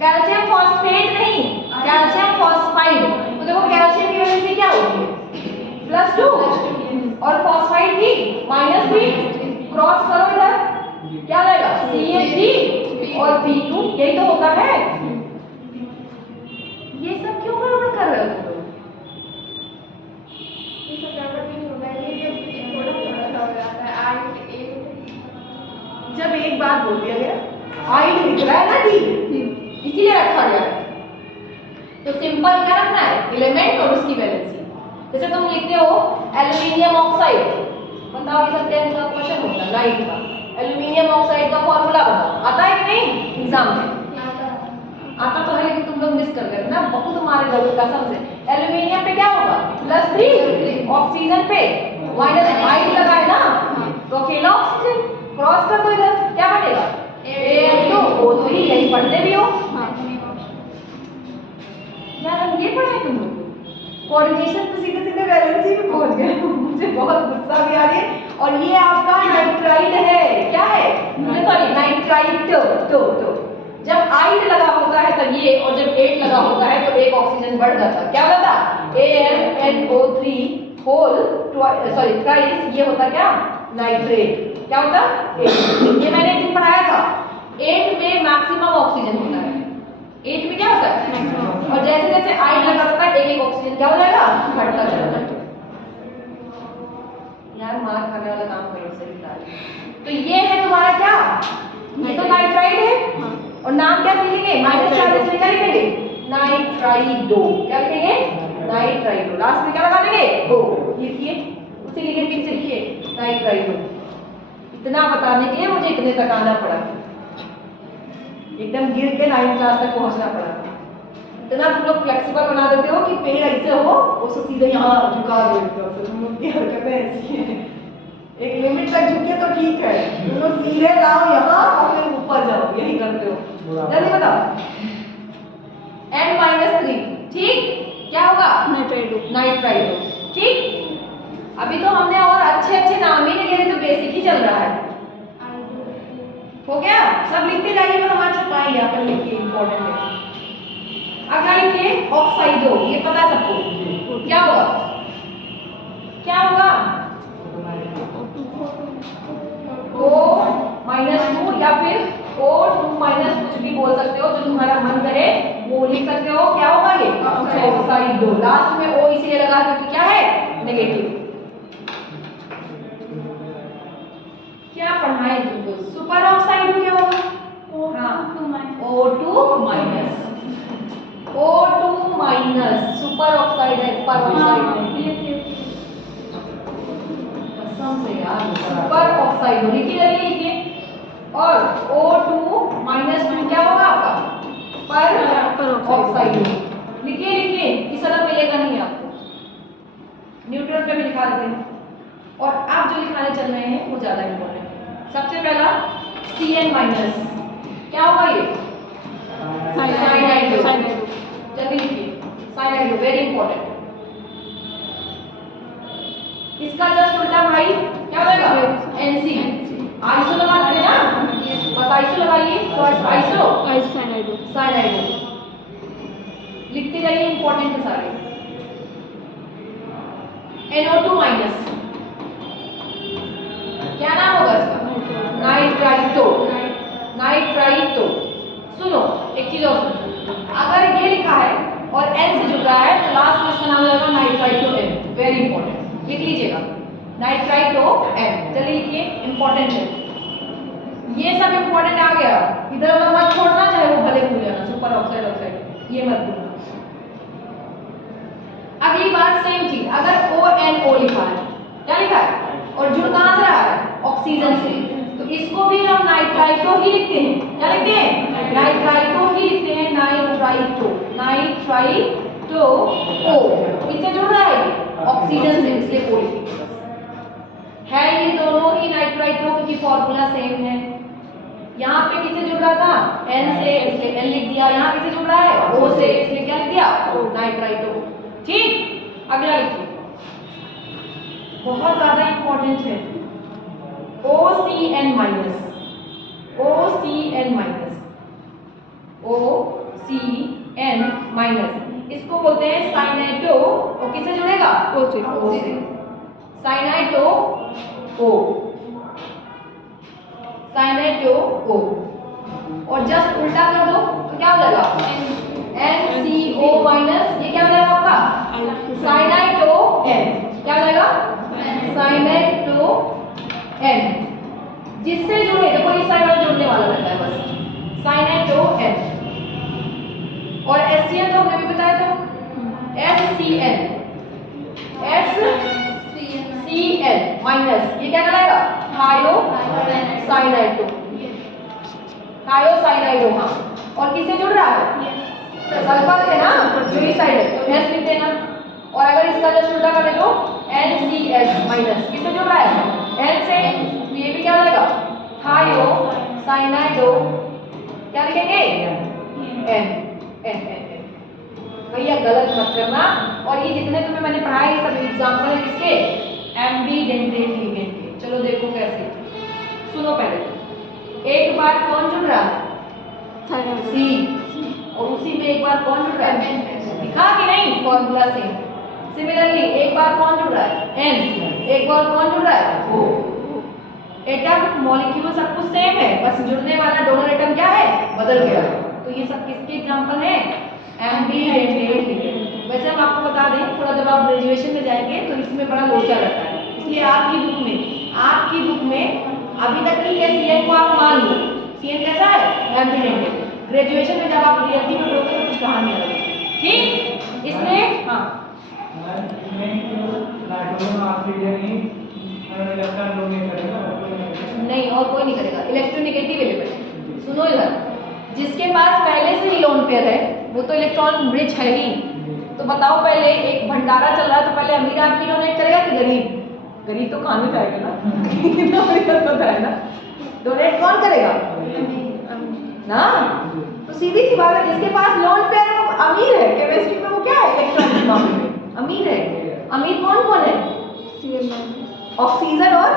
कैल्शियम फॉस्फेट नहीं, कैल्शियम फॉस्फाइड। तो देखो कैल्शियम की वैलेंसी क्या होगी? +2 और फॉस्फाइड की -3। क्रॉस करो इधर, क्या रहेगा? CH3 और P2, यही तो होता है। ये सब क्यों गड़बड़ कर रहे हो तुम लोग? ये सब गड़बड़ नहीं होता है, ये जब थोड़ा सा हो जाता है आइड जब एक बात बोल दिया गया, आइड दिख रहा है ना डी, इसीलिए रखा गया है। तो सिंपल क्या रखना है? एलिमेंट और उसकी वैलेंसी। जैसे तुम लिखते हो एल्यूमिनियम ऑक्साइड, बताओ ये सत्याग्रह का क्वेश्चन होता है लाइट का। एल्यूमिनियम ऑक्साइड का फॉर्मूला बताओ, आता है कि नहीं एग्जाम में? आता तो है, लेकिन तुम लोग मिस कर गए ना, बहुत मारे लोग कसम से। एल्यूमिनियम पे क्या होगा? +3, ऑक्सीजन पे -5 लगा है ना, तो अकेला ऑक्सीजन। क्रॉस कर दो इधर, क्या बनेगा? AN2O3, यही पढ़ते भी हो यार। हम ये पढ़े तुम लोग कोऑर्डिनेशन तो सीधे सीधे वैलेंसी में पहुंच गए। मुझे बहुत गुस्सा भी आ रही है। और ये आपका नाइट्राइड है, क्या है? Sorry nitrite. तो जब आइड लगा होता है तब ये, और जब 8 लगा होता है तो एक ऑक्सीजन बढ़ जाता है। क्या होता? AnNO3 होल सॉरी ट्राइस, ये होता क्या? नाइट्रेट। क्या होता? 8। ये मैंने एक दिन पढ़ाया था। 8 में मैक्सिमम ऑक्सीजन होता है। 8 में क्या होता है? और जैसे जैसे आइड लगा रहता है एक ऑक्सीजन क्या हो जाएगा? घटता चला जाएगा। यार मार खाने वाला काम करो, सही बता रही हूं। तो ये है तुम्हारा क्या? ये तो नाइट्राइड है। और नाम क्या लिखेंगे? -4 से क्या लिखेंगे? नाइट्राइडो। क्या लिखेंगे? नाइट्राइडो। लास्ट में क्या लगा देंगे? ओ। लिखिए, उसी लिखेंगे से लिखिए नाइट्राइडो। इतना बताने के लिए मुझे इतने तक आना पड़ा, एकदम गिर के 9th क्लास तक पहुंचना पड़ा। इतना तुम लोग फ्लेक्सिबल बना देते हो कि पेड़ ऐसे हो उसको सीधे यहाँ झुका देते हो। तुम लोग की हरकतें ऐसी हैं, एक लिमिट तक झुके तो ठीक है, तुम लोग सीधे लाओ यहाँ और फिर ऊपर जाओ, यही करते हो। जल्दी बताओ। N-3, ठीक? क्या होगा? नाइट्राइडो। ठीक, अभी तो हमने और अच्छे अच्छे नाम ही नहीं लिए, तो बेसिक ही चल रहा है। हो गया? सब लिखते जाइए, पर हम आज छुपाएंगे। यहाँ पर लिखिए, इंपॉर्टेंट है। अगर लिखिए ऑक्साइडो, ये पता सबको क्या होगा? क्या होगा? O-2 या फिर O2- कुछ भी बोल सकते हो, जो तुम्हारा मन करे वो लिख सकते हो। क्या होगा ये? ऑक्साइडो। लास्ट में O इसलिए लगा क्योंकि क्या है? नेगेटिव। क्या पढ़ाए तुमको? सुपर ऑक्साइड क्या होगा? हाँ, O2-। O2- सुपर ऑक्साइड है, सुपर ऑक्साइड है। कसम से यार, सुपर ऑक्साइड लिखिए लिखिए। और O2- क्या होगा आपका? पर ऑक्साइड लिखिए लिखिए। इस तरह मिलेगा नहीं आपको, न्यूट्रल पे भी लिखा देते हैं। और आप जो लिखाने चल रहे हैं वो ज्यादा इंपॉर्टेंट है। सबसे पहला CN-, क्या होगा ये? साइनाइड। जल्दी लिखिए, साइनाइड वेरी इंपॉर्टेंट। इसका जस्ट उल्टा भाई क्या हो जाएगा? NC। आइसो लगा देते ना, बस आइसो लगाइए तो आइसो साइनाइड। लिखते जाइए, इंपॉर्टेंट है सारे। NO2-, क्या नाम होगा इसका? नाइट्राइटो। नाइट्राइटो। सुनो एक चीज और सुनो, अगर ये लिखा है और N से जुड़ रहा है तो लास्ट में इसका नाम होगा नाइट्राइटो N। वेरी इंपॉर्टेंट, लिख लीजिएगा नाइट्राइटो N। चलिए लिखिए, इंपॉर्टेंट है। ये सब इंपॉर्टेंट आ गया, इधर वाला मत छोड़ना, चाहे वो भले भूल जाना, सुपर ऑक्साइड ऑक्साइड ये मत भूलना। अगली बात सेम चीज, अगर ONO लिखा है, क्या लिखा है, और जुड़ कहाँ से रहा है, ऑक्सीजन से, तो इसको भी हम नाइट्राइटो ही लिखते हैं। क्या लिखते हैं, नाइट्राइटो ही लिखते हैं, नाइट्राइटो, नाइट्राइटो ओ, किससे जुड़ रहा है, ऑक्सीजन से, इसलिए ओ लिखते हैं। ये दोनों ही नाइट्राइटो की फॉर्मूला सेम है। यहाँ पे किससे जुड़ रहा था, N से, इसलिए N लिख दिया। यहाँ किससे जुड़ रहा है, O से, इसलिए क्या लिख दिया, नाइट्राइटो। ठीक, अगला लिखिए, बहुत ज्यादा इंपॉर्टेंट है, OCN minus, OCN minus, OCN minus, इसको बोलते हैं साइनाइटो, और किससे जुड़ेगा, O से, साइनाइटो O, साइनाइटो O, और जस्ट उल्टा कर दो तो क्या हो जाएगा, NCO माइनस, ये क्या हो जाएगा आपका, साइनाइटो N, क्या हो जाएगा, साइनाइटो N, जिससे जुड़े, देखो इस साइड वाला जुड़ने वाला रहता है बस, साइनाइटो N। और HCl तो हमने भी बताया था, HCl, HCl माइनस, ये क्या कहलाएगा, थायो साइनाइटो, थायो साइनाइडो। हाँ, और किससे जुड़ रहा है, सल्फर से ना, जो इस साइड है, तो S लिख देना। और अगर इसका जो उल्टा कर दे तो NCS माइनस, किससे जुड़ रहा है, N से, तो ये भी क्या हो जाएगा, थायो साइनाइडो, क्या लिखेंगे, N, N, N, N। भैया गलत मत करना। और ये जितने तुम्हें मैंने पढ़ाया ये सब एग्जाम्पल है किसके, एम्बीडेंटेट लिगेंड के। चलो देखो कैसे, सुनो पहले, एक बार कौन जुड़ रहा है, C, और उसी में एक बार कौन जुड़ रहा है, दिखा कि नहीं, फॉर्मूला सेम। सिमिलरली एक बार कौन जुड़ रहा है, N, एक बार कौन जुड़ रहा है, O। एटम मॉलिक्यूल सब कुछ सेम है, बस जुड़ने वाला डोनर एटम क्या है, बदल गया। तो ये सब किसके एग्जांपल हैं, एम्बीडेंटेट लिगेंड। वैसे हम आपको बता दें, थोड़ा जब आप ग्रेजुएशन में जाएंगे तो इसमें बड़ा लोचा रहता है, इसलिए आपकी बुक में अभी तक की CN को आप मान लो, CN कैसा है, एम्बीडेंटेट। ग्रेजुएशन में जब आप DLT में पढ़ोगे तो कुछ कहानी अलग है, ठीक। इसमें हाँ, नहीं और कोई नहीं करेगा, इलेक्ट्रोनेगेटिव एलिमेंट। सुनो इधर, जिसके पास पहले से ही लोन पेयर है वो तो इलेक्ट्रॉन रिच है ही। तो बताओ, पहले एक भंडारा चल रहा है, तो पहले अमीर आदमी डोनेट करेगा कि गरीब, गरीब तो खाने जाएगा ना है ना, डोनेट कौन करेगा ना। तो सीधी सी बात है, जिसके पास लोन पेयर है वो अमीर है, केमिस्ट्री में वो क्या है, इलेक्ट्रॉन के मामले में अमीर है। अमीर कौन कौन है, ऑक्सीजन और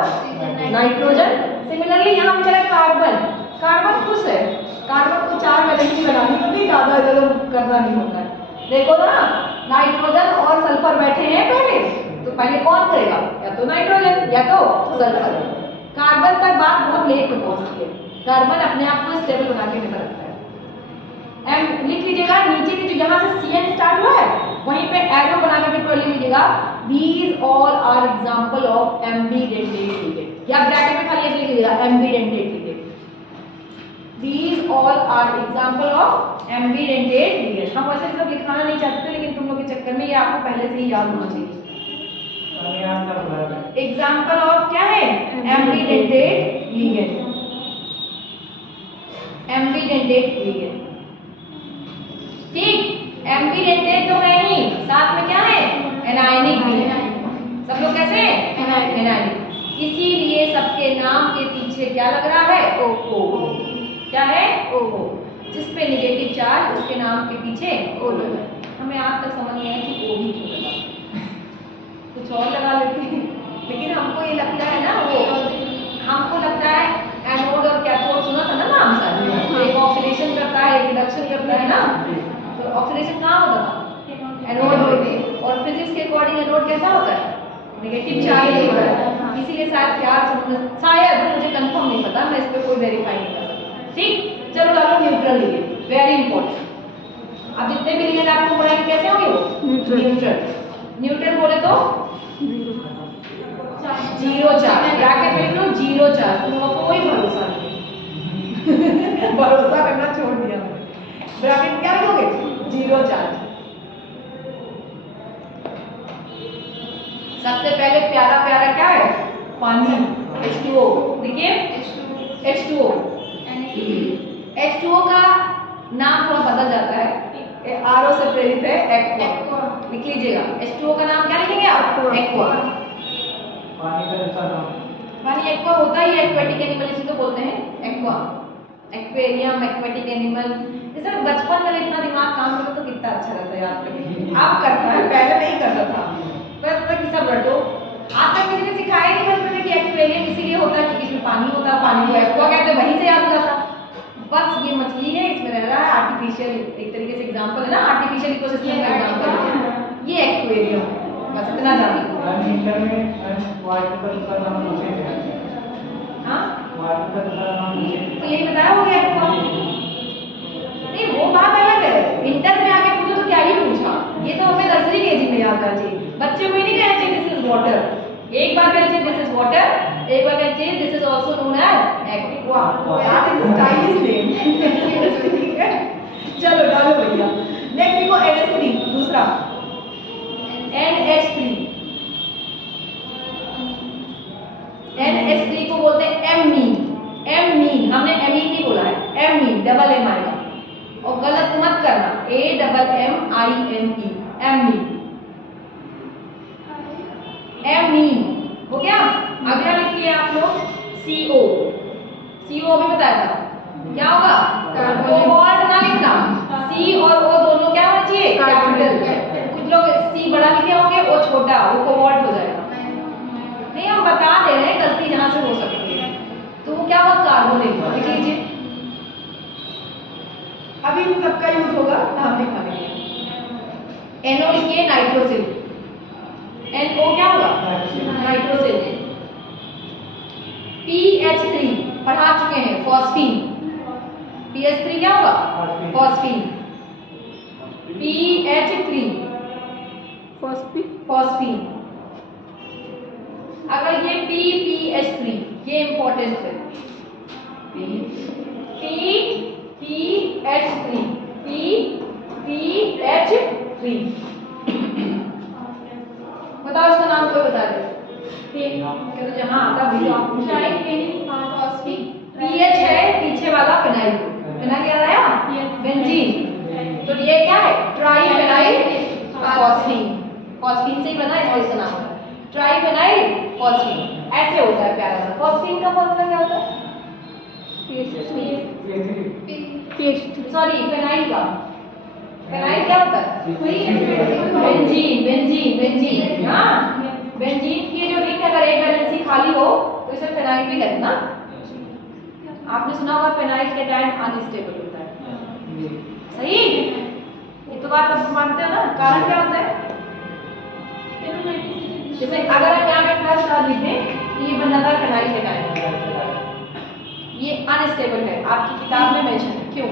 नाइट्रोजन। सिमिलरली यहाँ पे चला कार्बन, कार्बन खुश है, कार्बन को 4 वैलेंसी लगानी होती, ज़्यादा इधर करना नहीं होता है। देखो ना, नाइट्रोजन और सल्फर बैठे हैं पहले, तो पहले कौन करेगा, या तो नाइट्रोजन या तो सल्फर। कार्बन तक बात बहुत लेट में पहुंचती है, कार्बन अपने आप को स्टेबल बना के निकल रखता है। एम लिख लीजिएगा, नीचे की जो यहाँ से CN स्टार्ट हुआ है वहीं पे एरो बना के भी लिख लीजिएगा, these all are example of ambidentate ligand, या ब्रैकेट में खाली ऐसे लिख लीजिएगा, ambidentate ligand. These all are example of ambidentate ligand. हम वैसे सब लिखाना नहीं चाहते, लेकिन तुम लोग के चक्कर में ये आपको पहले से ही याद होना चाहिए। एग्जाम्पल ऑफ क्या है, एम्बीडेंटेट लिगेंड, एम्बीडेंटेट लिगेंड। ठीक, एम्बीडेंटेट तो है ही, साथ में क्या है, एनायनिक भी है। सब लोग कैसे एनायनिक, इसीलिए सबके नाम के पीछे क्या लग रहा है, O। क्या है, O। जिस पे नेगेटिव चार्ज उसके नाम के पीछे O लगा है। हमें आज तक समझ नहीं आया कि O ही क्यों लगा, कुछ और लगा लेते हैं, लेकिन हमको ये लगता है ना, वो हमको लगता है एनोड और कैथोड, सुना था ना नाम का, एक ऑक्सीडेशन करता है, एक रिडक्शन करता है ना। तो ऑक्सीडेशन कहाँ होता था, एनोड में, और फिजिक्स के अकॉर्डिंग एनोड कैसा होता है, नेगेटिव चार्ज होता है। इसीलिए शायद शायद मुझे कंफर्म नहीं पता, मैं इस पर कोई वेरीफाई नहीं कर सकता। ठीक, चलो डालो न्यूट्रल लिगेंड, वेरी इंपॉर्टेंट। अब जितने भी लिगेंड आपको पढ़ाएंगे कैसे होंगे वो, न्यूट्रल। न्यूट्रल बोले तो 0 चार्ज, ब्रैकेट में लिख लो 0 चार्ज, तो कोई भरोसा नहीं। भरोसा करना छोड़ दिया ब्रैकेट क्या लिखोगे 0 चार्ज। सबसे पहले प्यारा प्यारा क्या है पानी H2O देखिए H2O H2O का नाम थोड़ा बदल जाता है RO से प्रेरित है एक्वा लिख लीजिएगा H2O का नाम क्या लिखेंगे आप एक्वा। पानी का दूसरा नाम पानी एक्वा होता ही एक्वेटिक एनिमल इसी को बोलते हैं एक्वा एक्वेरियम एक्वेटिक एनिमल। जैसे बचपन में इतना दिमाग काम करता तो कितना अच्छा रहता है याद करके आप करता है पहले नहीं करता था बस तक सब रटो आज तक किसी ने सिखाया नहीं बचपन में कि एक्वेरियम इसीलिए होता है क्योंकि इसमें पानी होता है पानी को एक्वा कहते हैं वहीं से याद हो जाता। बस ये मछली है इसमें रह रहा है आर्टिफिशियल एक तरीके से एग्जांपल है ना आर्टिफिशियल इकोसिस्टम का एग्जांपल है ये एक्वेरियम है बस इतना जान लो। इंटर में वाटर का दूसरा नाम मुझे है हाँ वाटर का दूसरा नाम मुझे तो यही बताया हो गया आपको नहीं वो बात अलग है इंटर में आके पूछो तो क्या ही पूछा ये तो हमें नर्सरी केजी में याद करना चाहिए बच्चे को ही नहीं कहना चाहिए दिस इज वाटर एक बार कहना चाहिए दिस इज वाटर एक बार कहना चाहिए this is also known as aqua that is stylish name. चलो डालो भैया नेक्स्ट देखो NH3 दूसरा NH3 NH3 को बोलते हैं एमीन हमने एमीन नहीं बोला है एमीन डबल एम आएगा और गलत मत करना AMMINE एमीन एमीन हो गया। अगला लिखिए आप लोग CO अभी बताया था क्या होगा कोबाल्ट ना लिखना C और O दोनों क्या होना चाहिए कैपिटल कुछ लोग C बड़ा लिखे होंगे O छोटा वो कोबाल्ट हो जाएगा नहीं हम बता दे रहे हैं गलती जहां से हो सकती है तो वो क्या होगा कार्बोनेट लिख लीजिए। अभी इन सबका यूज होगा नाम दिखाने के NO लिखिए नाइट्रोसिल NO क्या होगा नाइट्रोसिल। PH3 पढ़ा चुके हैं फॉस्फीन PH3 क्या होगा फॉस्फीन PH3 फॉस्फीन। अगर ये PPH3 ये इंपॉर्टेंट है PPH3 बताओ इसका नाम कोई बता दे तो जहाँ आता भी आप पीएच है पीछे वाला फिनाइल फिनाइल क्या आया बेंजीन तो ये क्या है ट्राइफेनाइल फॉस्फीन फॉस्फीन से ही बना है इसका नाम ट्राइफेनाइल फॉस्फीन ऐसे होता है प्यारा सा। फॉस्फीन का फॉर्मूला क्या होता है सॉरी फिनाइल का फिनाइल क्या होता है बेंजीन बेंजीन बेंजीन हाँ बेंजीन की जो रिंग अगर एक वैलेंसी खाली हो तो इसे फिनाइल भी कहते हैं ना। आपने सुना होगा फिनाइल कैटायन अनस्टेबल होता है सही ये तो बात आप मानते हो ना। कारण क्या होता है जैसे अगर आप यहाँ पे प्लस कर लिखें कि ये बन जाता है फिनाइल कैटायन ये अनस्टेबल है आपकी किताब में मेंशन है क्यों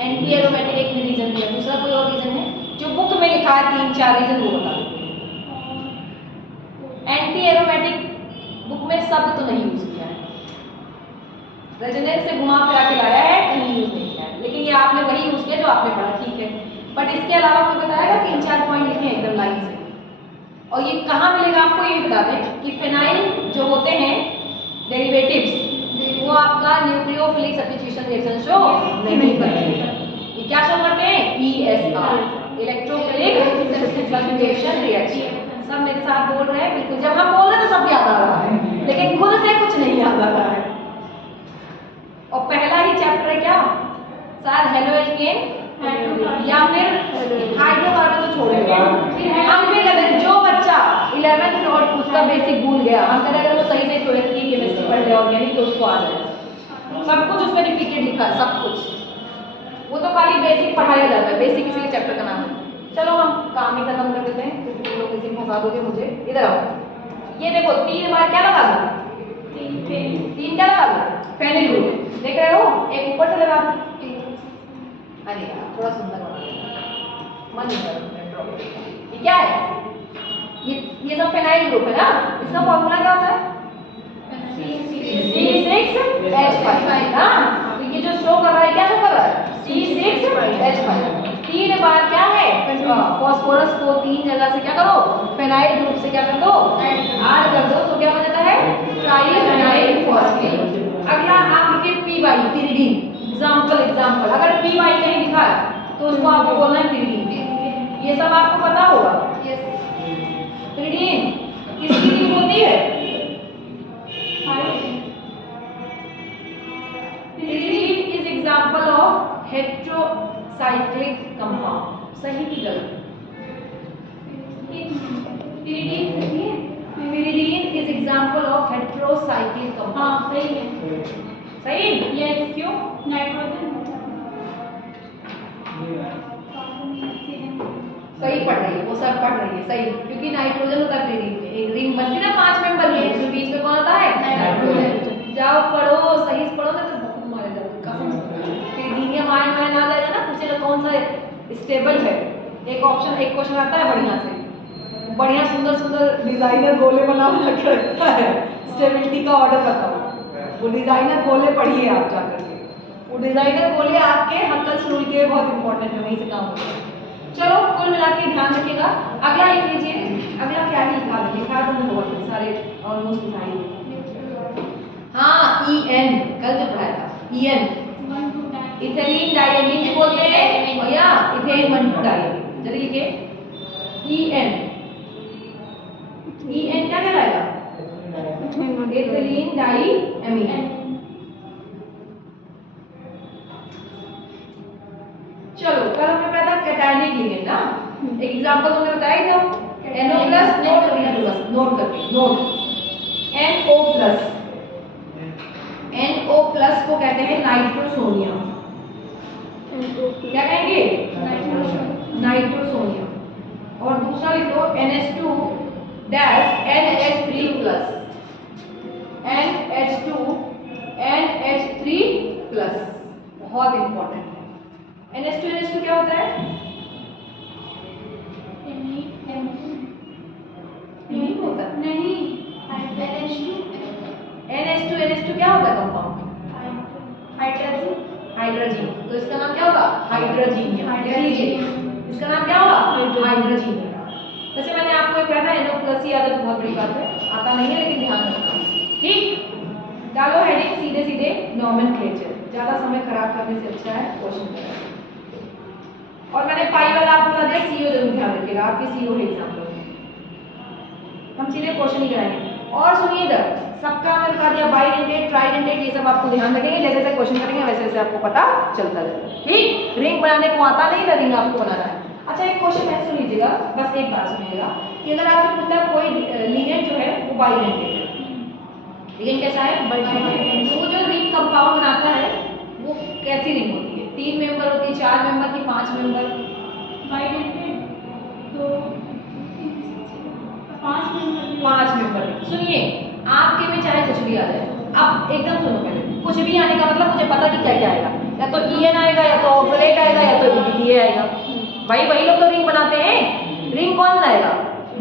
एंटी एरोमेटिक एक रीजन है दूसरा कोई और रीजन है जो बुक में लिखा है 3-4 रीजन वो बता दो। एंटी एरोमेटिक बुक में शब्द तो नहीं यूज किया है रेजोनेंस से घुमा फिरा के लाया है कहीं यूज नहीं किया है लेकिन ये आपने वही यूज किया जो आपने पढ़ा ठीक है बट इसके अलावा कोई बताएगा 3-4 पॉइंट लिखे एकदम लाइन से और ये कहाँ मिलेगा आपको ये बता दें कि फिनाइल जो होते हैं डेरिवेटिव्स वो आपका न्यूक्लियोफिलिक सब्स्टिट्यूशन रिएक्शन शो नहीं करेंगे। ये क्या शो करते हैं ESR इलेक्ट्रोफिलिक सब्स्टिट्यूशन रिएक्शन। सब मेरे साथ बोल रहे हैं बिल्कुल जब हम बोल रहे हैं तो सब याद आ रहा है लेकिन खुद से कुछ नहीं याद आ रहा है। और पहला ही चैप्टर है क्या शायद हेलोएल्केन या फिर हाइड्रोकार्बन तो छोड़ेगा हम भी कहते हैं जो बच्चा 11th नोट उसका बेसिक भूल गया हम कहते अगर वो सही से की केमिस्ट्री पढ़ ले ऑर्गेनिक तो उसको आ जाएगा सब कुछ उसमें रिपीटेड लिखा है सब कुछ वो तो खाली बेसिक पढ़ाया जाता है बेसिक इसी चैप्टर का नाम है। चलो हम काम ही खत्म कर देते हैं क्योंकि तुम लोग इसी फंसा दोगे मुझे। इधर आओ ये देखो 3 बार क्या लगा दो 3 क्या लगा दो फेनिल ग्रुप देख रहे हो एक ऊपर से लगा दो अरे यार थोड़ा सुंदर बना मन नहीं कर रहा ये क्या है ये सब फेनाइल ग्रुप है ना इसका फॉर्मूला क्या होता है C6 H5 हाँ, तो ये जो शो कर रहा है क्या शो कर रहा है C6H5। 3 बार क्या है फास्फोरस को 3 जगह से क्या करो फेनाइल ग्रुप से क्या कर दो ऐड कर दो, तो क्या बन जाता है ट्राइफेनाइल फॉस्फेट। अगला आप लिखिए PY pyridine। एग्जांपल अगर PY कहीं लिखा है तो उसको आपको बोलना है pyridine। ये सब आपको पता होगा। यस pyridine किसकी ring होती है? pyridine is example of heterocyclic compound। सही की गलत? pyridine is example of heterocyclic compound। हाँ सही है। सही? यस क्यों? नाइट्रोजन सही पढ़ रही है, वो सब पढ़ रही है सही, क्योंकि नाइट्रोजन होता है pyridine में। एक रिंग बनती है ना 5 मेंबर की, उसमें बीच में कौन होता है नाइट्रोजन। जाओ पढ़ो, सही से पढ़ो ना तो बहुत मारे जाओ कसम से। pyridine मायन मायन आ जाएगा ना, पूछेगा कौन सा स्टेबल है। एक ऑप्शन एक क्वेश्चन आता है बढ़िया से, बढ़िया सुंदर सुंदर डिजाइनर गोले बना बना के रखता है, स्टेबिलिटी का ऑर्डर बताओ। वो डिजाइनर गोले पढ़िए आप जाकर के, वो डिजाइनर गोले आपके हक्कल रूल के बहुत इंपॉर्टेंट है, वहीं से काम होता है। चलो कुल मिला के ध्यान रखिएगा। अगला लिख लीजिए, अगला क्या लिखा है? लिखा है तुमने बहुत सारे ऑलमोस्ट लिखाई। हाँ EN कल जो पढ़ाया था EN इथेलीन डाइएमीन बोलते हैं या इथेन 1,2 डाइएमीन। जल्दी लिखिए EN क्या कहलाएगा? इथेलीन डाइएमीन। चलो कल हमने पढ़ा था कैटायनिक लिगेंड ना, एक एग्जांपल तुमने बताया था NO+ नोट करके नोट NO+ को कहते हैं नाइट्रोसोनियम। क्या कहेंगे? नाइट्रोसोनियम। और दूसरा लिख लो NH2 NH3+। बहुत इंपॉर्टेंट है। NH2 क्या होता है? नहीं होता। नहीं NH2 क्या होता है कंपाउंड? हाइड्रोजन। तो इसका नाम क्या होगा? हाइड्रोजीनियम। लिख लीजिए, इसका नाम क्या होगा? हाइड्रोजीनियम। वैसे मैंने आपको एक पढ़ा था NO+ ही आता तो बहुत बड़ी बात है, आता नहीं है लेकिन ध्यान रखना ठीक। डालो हेडिंग सीधे सीधे नॉमेनक्लेचर, ज्यादा समय खराब करने से अच्छा है क्वेश्चन करें। और मैंने पाई वाला आपको बता दिया, CO जरूर ध्यान रखिएगा, आपके CO है एग्जाम्पल में। हम सीधे क्वेश्चन ही कराएंगे। और सुनिए इधर सबका मैंने बता दिया, बाइडेंटेड ट्राइडेंटेड ये सब आपको ध्यान रखेंगे, जैसे जैसे क्वेश्चन करेंगे वैसे वैसे आपको पता चलता रहेगा ठीक। रिंग बनाने को आता नहीं ना, रिंग आपको बनाना है। अच्छा एक क्वेश्चन मैं सुन लीजिएगा, बस एक बात सुनिएगा कि अगर आपसे पूछता है कोई लिगेंड जो है वो बाइडेंटेड है, लिगेंड कैसा है? बाइडेंटेड। वो जो रिंग कंपाउंड बनाता है वो कैसी रिंग होती है? 3 मेंबर होती है, 4 मेंबर की 5 मेंबर? तो 5 मेंबर। सुनिए आपके में चाहे कुछ भी आ जाए, अब एकदम सुनो पहले, कुछ भी आने का मतलब मुझे पता कि क्या क्या आएगा, या तो EN आएगा या तो ऑक्सलेट आएगा या तो EDTA आएगा। भाई वही लोग तो रिंग बनाते हैं। रिंग कौन बनाएगा?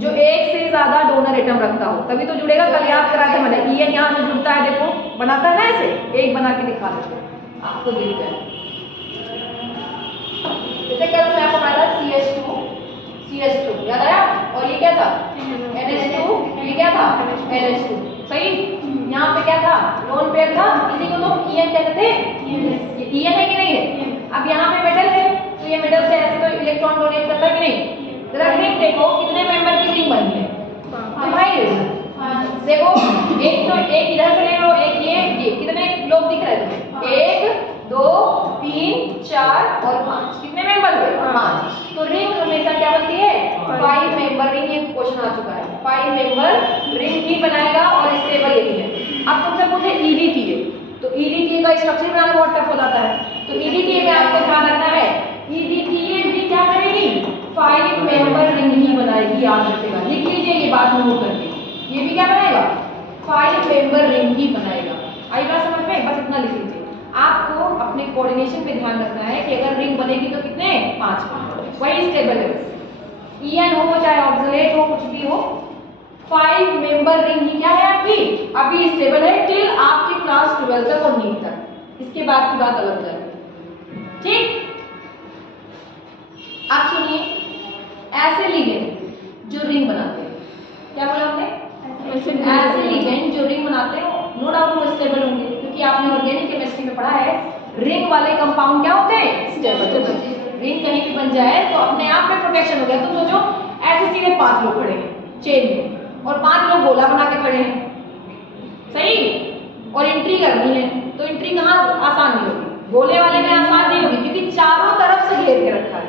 जो एक से ज्यादा डोनर एटम रखता हो तभी तो जुड़ेगा। कल याद कराते मैंने, EN यहाँ से जुड़ता है, देखो बनाता है ना ऐसे, एक बना के दिखा देते हैं आपको दिखता है। जैसे कल मैं आपको बताया CH2 याद आया, और ये क्या था? NH2, ये क्या था? NH2 सही। यहाँ पे क्या था? लोन पेयर था, इसी को तो EN कहते थे। ये EN है कि नहीं है? अब यहाँ पे मेटल है तो ये मेटल से ऐसे तो इलेक्ट्रॉन डोनेट करता है कि नहीं? जरा रिंग देखो कितने मेंबर की रिंग बनी है। तो भाई देखो एक तो एक इधर से ले लो, एक ये कितने लोग दिख रहे हैं तुम्हें? 1 2 3 4 और 5, कितने मेंबर हुए? 5। तो रिंग हमेशा क्या बनती है? 5 मेंबर रिंग। ये क्वेश्चन आ चुका है, 5 मेंबर रिंग ही बनाएगा और स्टेबल यही है। अब तुमसे पूछे EDTA, तो EDTA का स्ट्रक्चर बनाना बहुत टफ हो जाता है, तो EDTA में आपको ध्यान रखना है EDTA भी क्या करेगी? 5 मेंबर रिंग ही बनाएगी, याद रखिएगा, लिख लीजिए ये बात नोट करके। ये भी क्या बनाएगा? 5 मेंबर रिंग ही बनाएगा। आई बात समझ में? बस इतना लिख लीजिए। आपको अपने कोऑर्डिनेशन पे ध्यान रखना है कि अगर रिंग बनेगी तो कितने? 5 वही स्टेबल है। EN हो चाहे ऑक्सलेट हो कुछ भी हो, 5 मेंबर रिंग ही क्या है आपकी? अभी स्टेबल है टिल आपकी क्लास 12 तक और नीट इसके बाद की बात अलग हो जाएगी। ठीक, आप सुनिए, ऐसे लिगेंड जो रिंग बनाते हैं, क्या बोला हमने? ऐसे लिगेंड जो रिंग बनाते हैं नो डाउट वो स्टेबल होंगे, क्योंकि आपने ऑर्गेनिक केमिस्ट्री में पढ़ा है रिंग वाले कंपाउंड क्या होते हैं? स्टेबल। रिंग कहीं भी बन जाए तो अपने आप में प्रोटेक्शन हो गया। तो सोचो ऐसे सीधे 5 लोग खड़े हैं चेन में और 5 लोग गोला बना के खड़े हैं, सही, और एंट्री करनी है, तो एंट्री कहाँ आसान नहीं होगी? गोले वाले में आसान नहीं होगी, क्योंकि चारों तरफ से घेर के रखा है।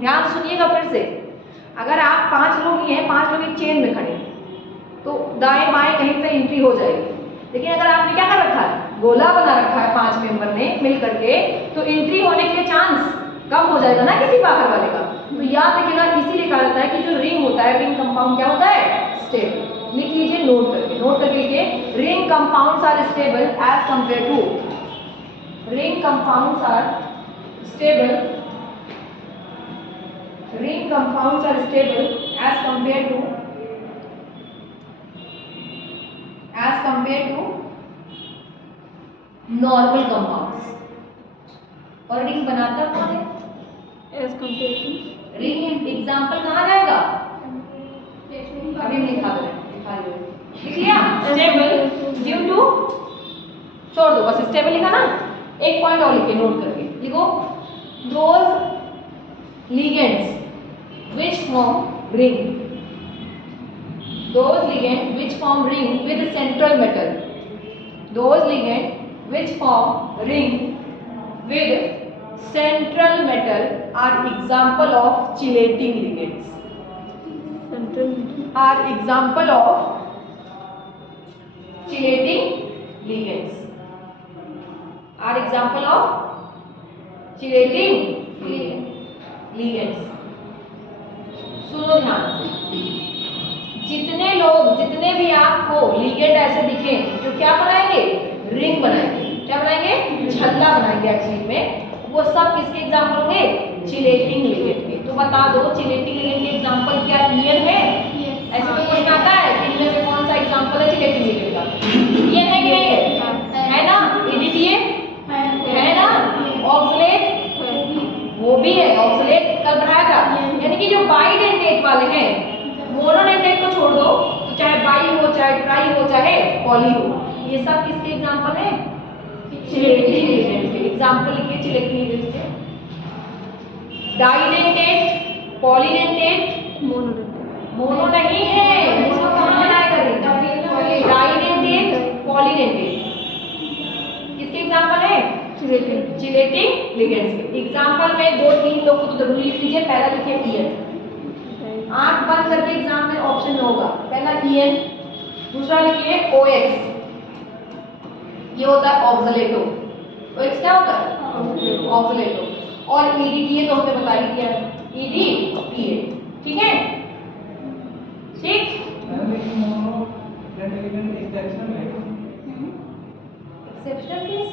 ध्यान सुनिएगा फिर से, अगर आप 5 लोग ही हैं, 5 लोग एक चेन में खड़े हैं, तो दाएं बाएं कहीं से एंट्री हो जाएगी। लेकिन अगर आपने क्या कर रखा है? गोला बना रखा है 5 मेंबर ने मिल करके, तो एंट्री होने के चांस कम हो जाएगा ना किसी बाहर वाले का। तो याद रखिएगा, इसीलिए कहा जाता है कि जो रिंग होता है, रिंग कंपाउंड क्या होता है? स्टेबल। लिख लीजिए नोट करके लिखिए, ring compounds are stable as compare to, ring compounds are stable, ring compounds are stable as compare to normal compounds. और रिंग बनाता कौन है? As compare to ring example कहाँ जाएगा? अभी लिखा दो, लिख लिया स्टेबल ड्यू टू, छोड़ दो बस स्टेबल लिखा ना, एक पॉइंट और लिखिए नोट करके, लिखो those ligands which form ring, those ligand which form ring with central metal, those ligand which form ring with central metal are example of chelating ligands, are example of chelating ligands, are example of chelating ligands। सुनो ध्यान से, जितने भी आपको ligand ऐसे दिखे जो क्या बनाएंगे? रिंग बनाएंगे। क्या बनाएंगे? छल्ला बनाएंगे एक्चुअली में, वो सब किसके एग्जांपल होंगे? चिलेटिंग लिगेंड के। तो बता दो चिलेटिंग लिगेंड के एग्जांपल क्या ईएन है? ऐसे तो क्वेश्चन आता है कि इनमें से कौन सा एग्जांपल है चिलेटिंग लिगेंड का? ईएन है कि नहीं है? है ना? एडीटीए है ना? ऑक्सलेट वो भी है, ऑक्सलेट कल बनाया था। यानी कि जो बाइडेंटेट वाले हैं, मोनोडेंटेट को छोड़ दो, तो चाहे बाई हो, चाहे ट्राई हो, चाहे पॉली हो, ये सब किसके एग्जांपल है? चिलेटिंग लिगेंड्स के। एग्जांपल लिखिए चिलेटिंग लिगेंड्स के। डाइडेंटेट, पॉलीडेंटेट, मोनो नहीं है, मोनो कहाँ बनाया करें? डाइडेंटेट, पॉलीडेंटेट किसके एग्जांपल है? चिलेटिंग लिगेंड्स के। एग्जांपल में 2-3 लोग को तो जरूर लिख लीजिए। पहला लिखिए ईएन, आंख बंद करके एग्जाम में ऑप्शन में होगा। पहला ईएन, दूसरा लिखिए OX, ये होता है ऑक्सलेटो। OX क्या होता है? ऑक्सलेटो। और EDTA तो हमने बता ही दिया है, EDTA, ठीक है? ठीक, एक्सेप्शनल केस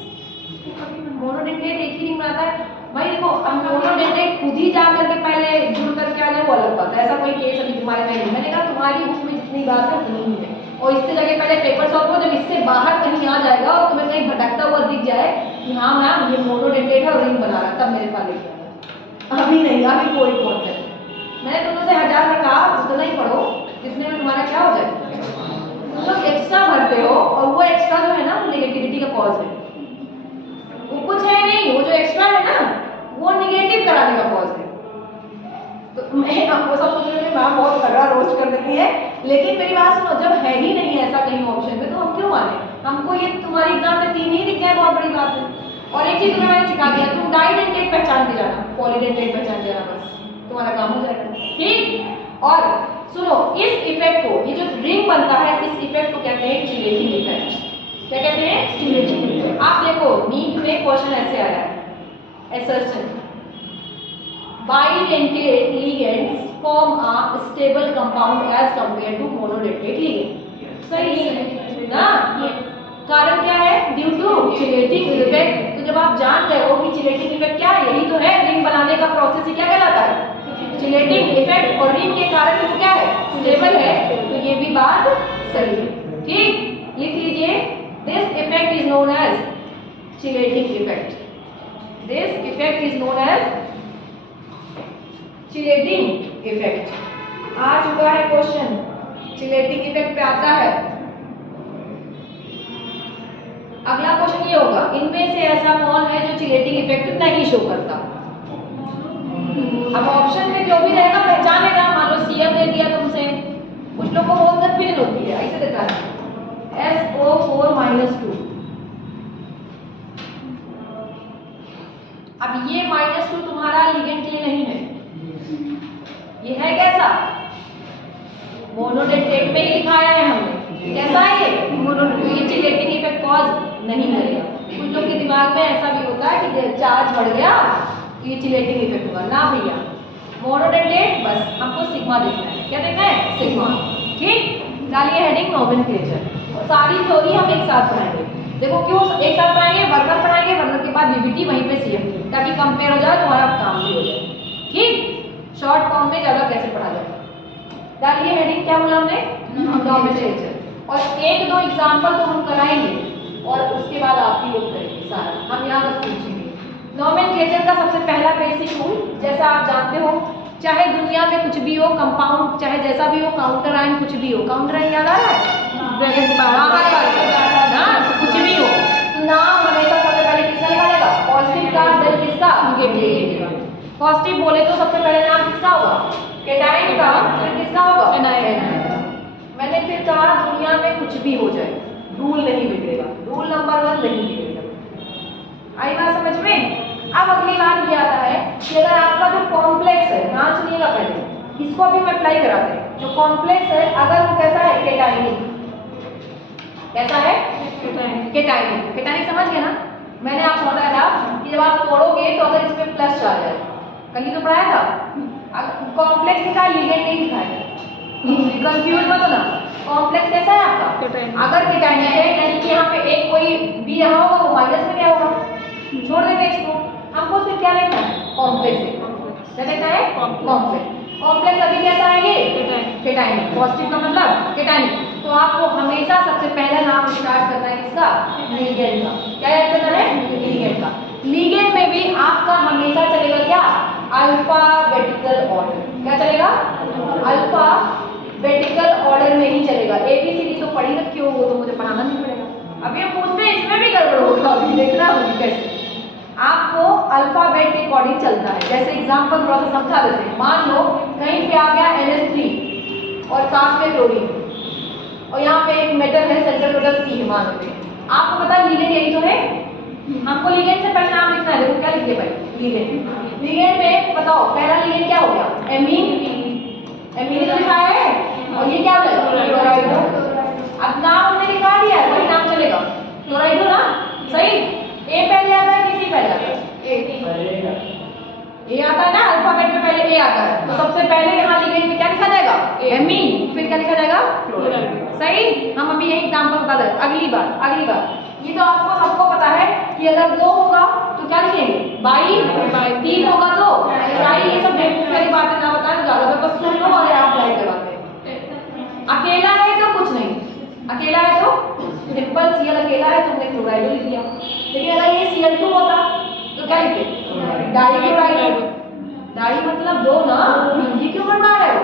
मोनोडेंटेट एक ही रिंग बनाता है भाई। देखो हम मोनोडेंटेट खुद ही जा करके पहले जुड़ करके आ जाए वो अलग बात है, ऐसा कोई केस अभी तुम्हारे में नहीं। मैंने कहा तुम्हारी बुक में जितनी बात है उतनी ही है, और इससे जगह पहले पेपर सॉल्व करो। जब इससे बाहर कहीं आ जाएगा और तुम्हें कहीं भटकता हुआ दिख जाए कि हाँ मैम ये मोनोडेंटेट है और रिंग बना रहा है, तब मेरे पास लेके आना। अभी नहीं, अभी कोई कॉन्सेप्ट मैंने तुम लोग से 1000 में कहा उतना ही पढ़ो जितने में तुम्हारा क्या हो जाए। तुम लोग एक्स्ट्रा भरते हो और वो एक्स्ट्रा जो है ना वो नेगेटिविटी का कॉज है, वो कुछ है नहीं, वो जो एक्स्ट्रा है ना वो नेगेटिव कराने का कॉज है। तो मैं आपको सब सोच रही हूँ मैम बहुत तगड़ा रोस्ट कर देती है, लेकिन मेरी बात सुनो, जब है ही नहीं ऐसा कहीं ऑप्शन में तो हम क्यों माने? हमको ये तुम्हारे एग्जाम में 3 ही दिख जाए बहुत बड़ी बात है। और एक चीज तुम्हें मैंने सिखा दिया, तुम डाइडेंटेट पहचान के जाना, पॉलीडेंटेट पहचान के जाना, बस तुम्हारा काम हो जाएगा, ठीक। और सुनो, इस इफेक्ट को, ये जो रिंग बनता है इस इफेक्ट को कहते हैं चिलेटिंग इफेक्ट। क्या कहते हैं? Chelating effect. आप देखो नीट में क्वेश्चन ऐसे आया है, assertion bidentate ligands form a stable compound as compared to monodentate ligand। सही है ना? कारण क्या है? Due to chelating effect. तो जब आप जान गए हो कि चिलेटिंग इफेक्ट क्या है, यही तो है रिंग बनाने का प्रोसेस ही क्या कहलाता है? Chelating effect. और रिंग के कारण वो क्या है? स्टेबल है, तो ये भी बात सही है, ठीक। लिख लीजिए, this effect is known as chelating effect. This effect is known as chelating effect. आ चुका है क्वेश्चन, चिलेटिंग इफेक्ट पे आता है. अगला क्वेश्चन ये होगा, इनमें से ऐसा कौन है जो चिलेटिंग इफेक्ट नहीं शो करता. अब ऑप्शन में जो भी रहेगा पहचानेगा. मान लो सीएम दे दिया तुमसे, कुछ लोगों को बहुत कन्फ्यूजन होती है, ऐसे देता है SO4-2. अब ये -2 तुम्हारा लिगेंड के लिए नहीं है, ये है कैसा, मोनोडेंटेट में ही दिखाया है हमने. कैसा है ये मोनोडेंटेट. ये चिलेटिंग इफेक्ट कॉज नहीं करेगा. कुछ लोग के दिमाग में ऐसा भी होता है कि चार्ज बढ़ गया तो ये चिलेटिंग इफेक्ट होगा. ना भैया, मोनोडेंटेट बस हमको सिग्मा देखना है. क्या देखना है? सिग्मा. ठीक. डालिए हेडिंग नोमेनक्लेचर. सारी थ्योरी हम एक साथ पढ़ाएंगे. देखो क्यों एक साथ पढ़ाएंगे, वर्कर पढ़ाएंगे, वर्कर के बाद बीबीटी, वहीं पे सीएम, ताकि कंपेयर हो जाए, तुम्हारा काम भी हो जाए. ठीक. शॉर्ट फॉर्म में ज्यादा कैसे पढ़ा जाए. डालिए हेडिंग, क्या बोला हमने? नोमेनक्लेचर. और एक दो एग्जांपल तो हम कराएंगे और उसके बाद आप ही लोग करेंगे सारा. हम यहाँ बस पूछेंगे. नोमेनक्लेचर का सबसे पहला बेसिक रूल, जैसा आप जानते हो, चाहे दुनिया में कुछ भी हो, कंपाउंड चाहे जैसा भी हो, काउंटर आयन कुछ भी हो. काउंटर आयन याद आ रहा है? कुछ भी हो तो नाम हमेशा सबसे पहले किसका लिखा जाएगा? पॉजिटिव का, देन किसका? नेगेटिव. पॉजिटिव बोले तो सबसे पहले नाम किसका होगा? कैटायन का. फिर किसका होगा? एनायन. मैंने फिर कहा दुनिया में कुछ भी हो जाए, रूल नहीं बिगड़ेगा. रूल नंबर 1 नहीं बिगड़ेगा. आई बात समझ में? अब अगली बात ये आता है कि अगर आपका जो कॉम्प्लेक्स है, ध्यान सुनिएगा पहले, इसको भी हम अप्लाई कराते हैं. जो कॉम्प्लेक्स है अगर वो कैसा है? कैटायनिक. कैसा है? कैटायनिक. कैटायनिक समझ गए ना? मैंने आपको बताया था कि जब आप तोड़ोगे तो अगर इसमें प्लस आ जाए, कल ही तो पढ़ाया था. कॉम्प्लेक्स दिखा है, लिगेंड नहीं दिखाया. कंफ्यूज मत होना. कॉम्प्लेक्स कैसा है आपका? अगर कैटायनिक है यानी कि यहाँ पे एक कोई भी रहा होगा, वो माइनस में क्या होगा? छोड़ देते इसको. हमको सिर्फ क्या लेना है? कॉम्प्लेक्स है. क्या लेना है? कॉम्प्लेक्स. कॉम्प्लेक्स अभी कैसा है ये? कैटायनिक. पॉजिटिव का मतलब कैटायनिक. तो आपको हमेशा सबसे पहला नाम स्टार्ट करना है किसका? लिगेंड का. क्या याद करना है? लिगेंड का. लिगेंड में भी आपका हमेशा चलेगा क्या? Alphabetical order. क्या चलेगा? अल्फाबेटिकल ऑर्डर में ही चलेगा. ABCD तो पढ़ी रखी हो, वो तो मुझे पढ़ाना नहीं पड़ेगा. अभी हम पूछते हैं इसमें भी गड़बड़ होगा, अभी देखना होगी कैसे. आपको अल्फाबेट के अकॉर्डिंग चलता है. जैसे एग्जांपल थोड़ा सा समझा देते हैं. मान लो कहीं पे आ गया NH3 और साथ में क्लोरीन, और यहाँ पे एक मेटल है, सेंट्रल मेटल C है मान लेते हैं. आपको पता है लिगेंड यही तो है. हमको लिगेंड से पहले नाम लिखना है. देखो क्या लिखिए भाई? लिगेंड. लिगेंड में बताओ पहला लिगेंड क्या हो गया? एमीन. एमीन लिखा है. और ये क्या हो गया? क्लोराइड. अब नाम हमने लिखा दिया है, वही नाम चलेगा. क्लोराइड हो ना? सही. ए पहले आता है, किसी पहले आता है? ए आता है ना. अल्फाबेट में पहले ए आता है, तो सबसे पहले यहाँ लिगेंड में क्या लिखा जाएगा? एमीन. फिर क्या लिखा जाएगा? क्लोराइड. सही. हम अभी यही एग्जांपल बता दें. अगली बार ये तो आपको सबको पता है कि अगर 2 होगा तो क्या लिखेंगे? बाई. 3 होगा तो ट्राई. ये सब सारी बातें ना बताएं ज्यादा, बस सुन लो और आप लाइक करवाते हैं. अकेला है तो कुछ नहीं. अकेला है तो सिंपल Cl अकेला है, तुमने क्लोराइड लिख दिया. लेकिन अगर ये Cl2 होता तो क्या लिखते? डाइक्लोराइड. डाई मतलब 2 ना. ये क्यों बता रहे हो?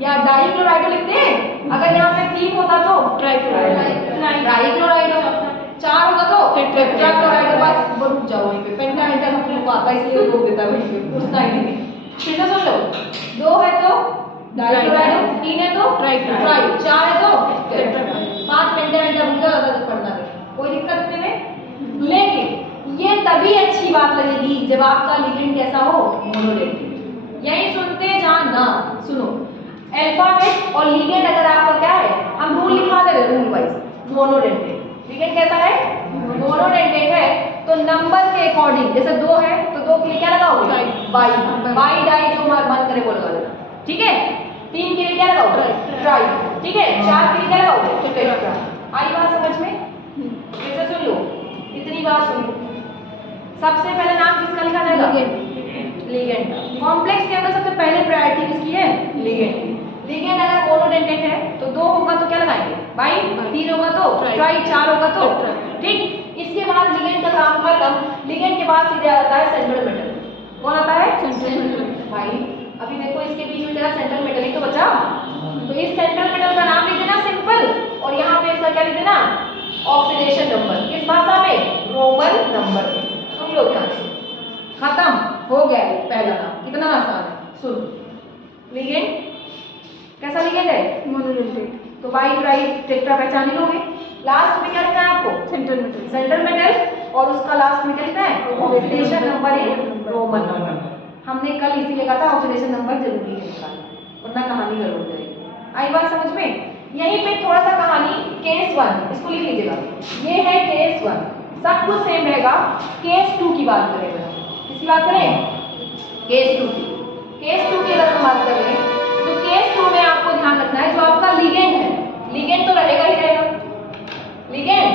या डाइक्लोराइड लिखते हैं. अगर यहाँ पे 3 होता तो ट्राइक्लोराइड. 4 होगा तो टेट्राक्लोराइड. बस रुक जाओ वहीं पे. पेंटाहेड्रा सब लोगों को आता है इसलिए रोक देता है वहीं पे, पूछता ही नहीं. फिर से सुन लो. 2 है तो डाइक्लोराइड, 3 है तो ट्राई, 4 है तो टेट्राक्लोराइड, 5 पेंटाहेड्रा भूल जाओ, ज्यादा पढ़ना नहीं, कोई दिक्कत नहीं में. लेकिन ये तभी अच्छी बात लगेगी जब आपका लिगेंड कैसा हो? मोनोडेंटेट. यही सुनते जाना. सुनो, अल्फाबेट और लिगेंड अगर आपका क्या है, हम रूल लिखा दे रहे रूल वाइज. मोनोडेंटेट. लिगेंड कैसा है? मोनोडेंटेट है. तो नंबर के अकॉर्डिंग, जैसे 2 है तो 2 के लिए क्या लगाओगे? बाई. बाई डाई जो मन करे वो लगा देना. ठीक है. 3 के लिए क्या लगाओगे? ट्राई. ठीक है. 4 के लिए क्या लगाओगे? टेट्रा. आई बात समझ में? कैसे सुन लो, इतनी बात सुन लो. सबसे पहले नाम किसका लिखा जाएगा? लिगेंड का. कॉम्प्लेक्स के अंदर सबसे पहले प्रायोरिटी किसकी है? लिगेंड. लिगेंड अगर मोनोडेंटेट है तो 2 होगा तो क्या लगाएंगे? बाई. 3 होगा तो ट्राई. 4 होगा तो ठीक. इसके बाद लिगेंड का काम खत्म. लिगेंड के बाद सीधे आता है सेंट्रल मेटल। कौन आता है? Central metal. भाई अभी देखो इसके बीच में तेरा सेंट्रल मेटल ही तो बचा। तो इस सेंट्रल मेटल का नाम लिख देना सिंपल, और यहाँ पे इसका क्या लिख देना? Oxidation number. किस भाषा में? रोमन नंबर में। सुन लो ध्यान से, खत्म हो गया पहला नाम। कितना आसान है। सुन, लिगेंड कैसा लिगेंड है? मोनोडेंटेट। तो बाई ट्राई टेट्रा पहचान ही लोगे। लास्ट में क्या लिखना है आपको? Central metal. सेंट्रल मेटल, और उसका लास्ट में क्या लिखना है? Oxidation number in Roman number. हमने कल इसीलिए कहा था ऑक्सीडेशन नंबर जरूरी है निकालना, वरना कहानी गड़बड़ हो जाएगी। आई बात समझ में? यहीं पे थोड़ा सा कहानी केस 1 इसको लिख लीजिएगा। ये है केस 1, सब कुछ सेम रहेगा। केस 2 की बात करेंगे हम। किसकी बात करें? केस 2 की। केस 2 की अगर हम बात करें तो केस 2 में आपको ध्यान रखना है जो आपका लिगेंड है, लिगेंड तो रहेगा ही रहेगा, लिगेंड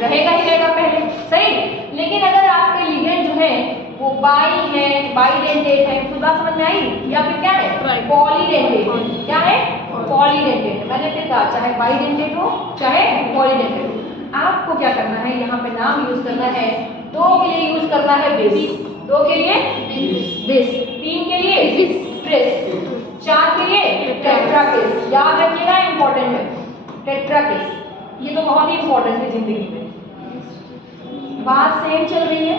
रहेगा ही रहेगा पहले, सही। लेकिन अगर आपके लिगेंड जो है वो बाई है, बाईडेंटेट है, तो बात समझ में आई? या फिर क्या है? पॉलीडेंटेट है। क्या है? पॉलीडेंटेट है। मैंने फिर कहा चाहे बाईडेंटेट हो चाहे पॉलीडेंटेट हो, आपको क्या करना है? यहाँ पे नाम यूज करना है। 2 के लिए यूज करना है बेस, 2 के लिए बेस, 3 के लिए स्ट्रेस, 4 के लिए टेट्राकेस। याद रखिएगा, इंपॉर्टेंट है टेट्राकेस, ये तो बहुत ही इंपॉर्टेंट है जिंदगी में। बात सेम चल रही है,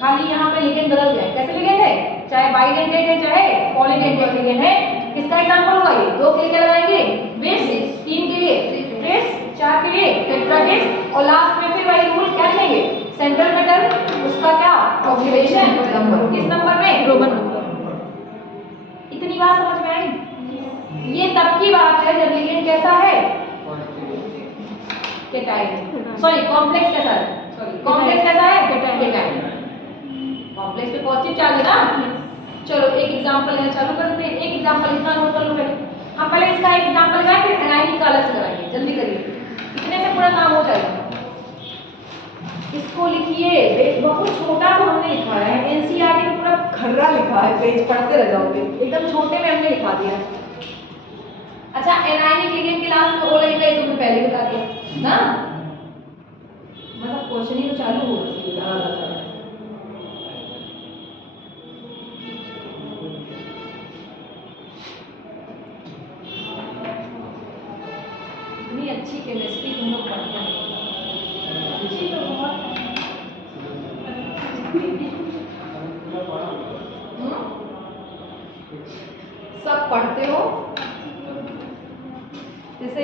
खाली यहाँ पे लिगेंड बदल गया है। कैसे लिगेंड है? चाहे बाईडेंटेट है चाहे पॉलीडेंटेट लिगेंड है। किसका एग्जांपल हुआ ये? 2 के लिए क्या लगाएंगे? बेस, 3 के लिए स्ट्रेस, 4 के लिए टेट्राकेस, और लास्ट में फिर वही रूल क्या लेंगे? सेंट्रल मेटल, उसका क्या? Oxidation number. किस नंबर में? Roman number. इतनी बात समझ में आई? ये तब की बात है जब लिगेंड कैसा है? केटाइन। सॉरी, कॉम्प्लेक्स कैसा है? सॉरी, कॉम्प्लेक्स कैसा है? केटाइन। कॉम्प्लेक्स पे पॉजिटिव चार्ज है ना। चलो एक एग्जांपल लेना चालू कर देते हैं। एक एग्जांपल इतना नोट कर लो पहले। हम पहले इसका एक एग्जांपल लगाएं, फिर एनायनिक का अलग से कराएंगे। जल्दी करिए, इतने से पूरा काम हो जाएगा। इसको लिखिए, बहुत छोटा तो हमने लिखा है, एनसीईआरटी में पूरा खर्रा लिखा है, पेज पढ़ते रह जाओगे। एकदम छोटे में हमने लिखा दिया। अच्छा, एनायनिक लिगेंड के लास्ट में ओ लगेगा, ये तो मैं पहले बता दिया ना। मतलब क्वेश्चन ही तो चालू हो गई है। इतनी अच्छी केमिस्ट्री तुम लोग पढ़ते हैं, अच्छी तो बहुत है। सब पढ़ते हो जैसे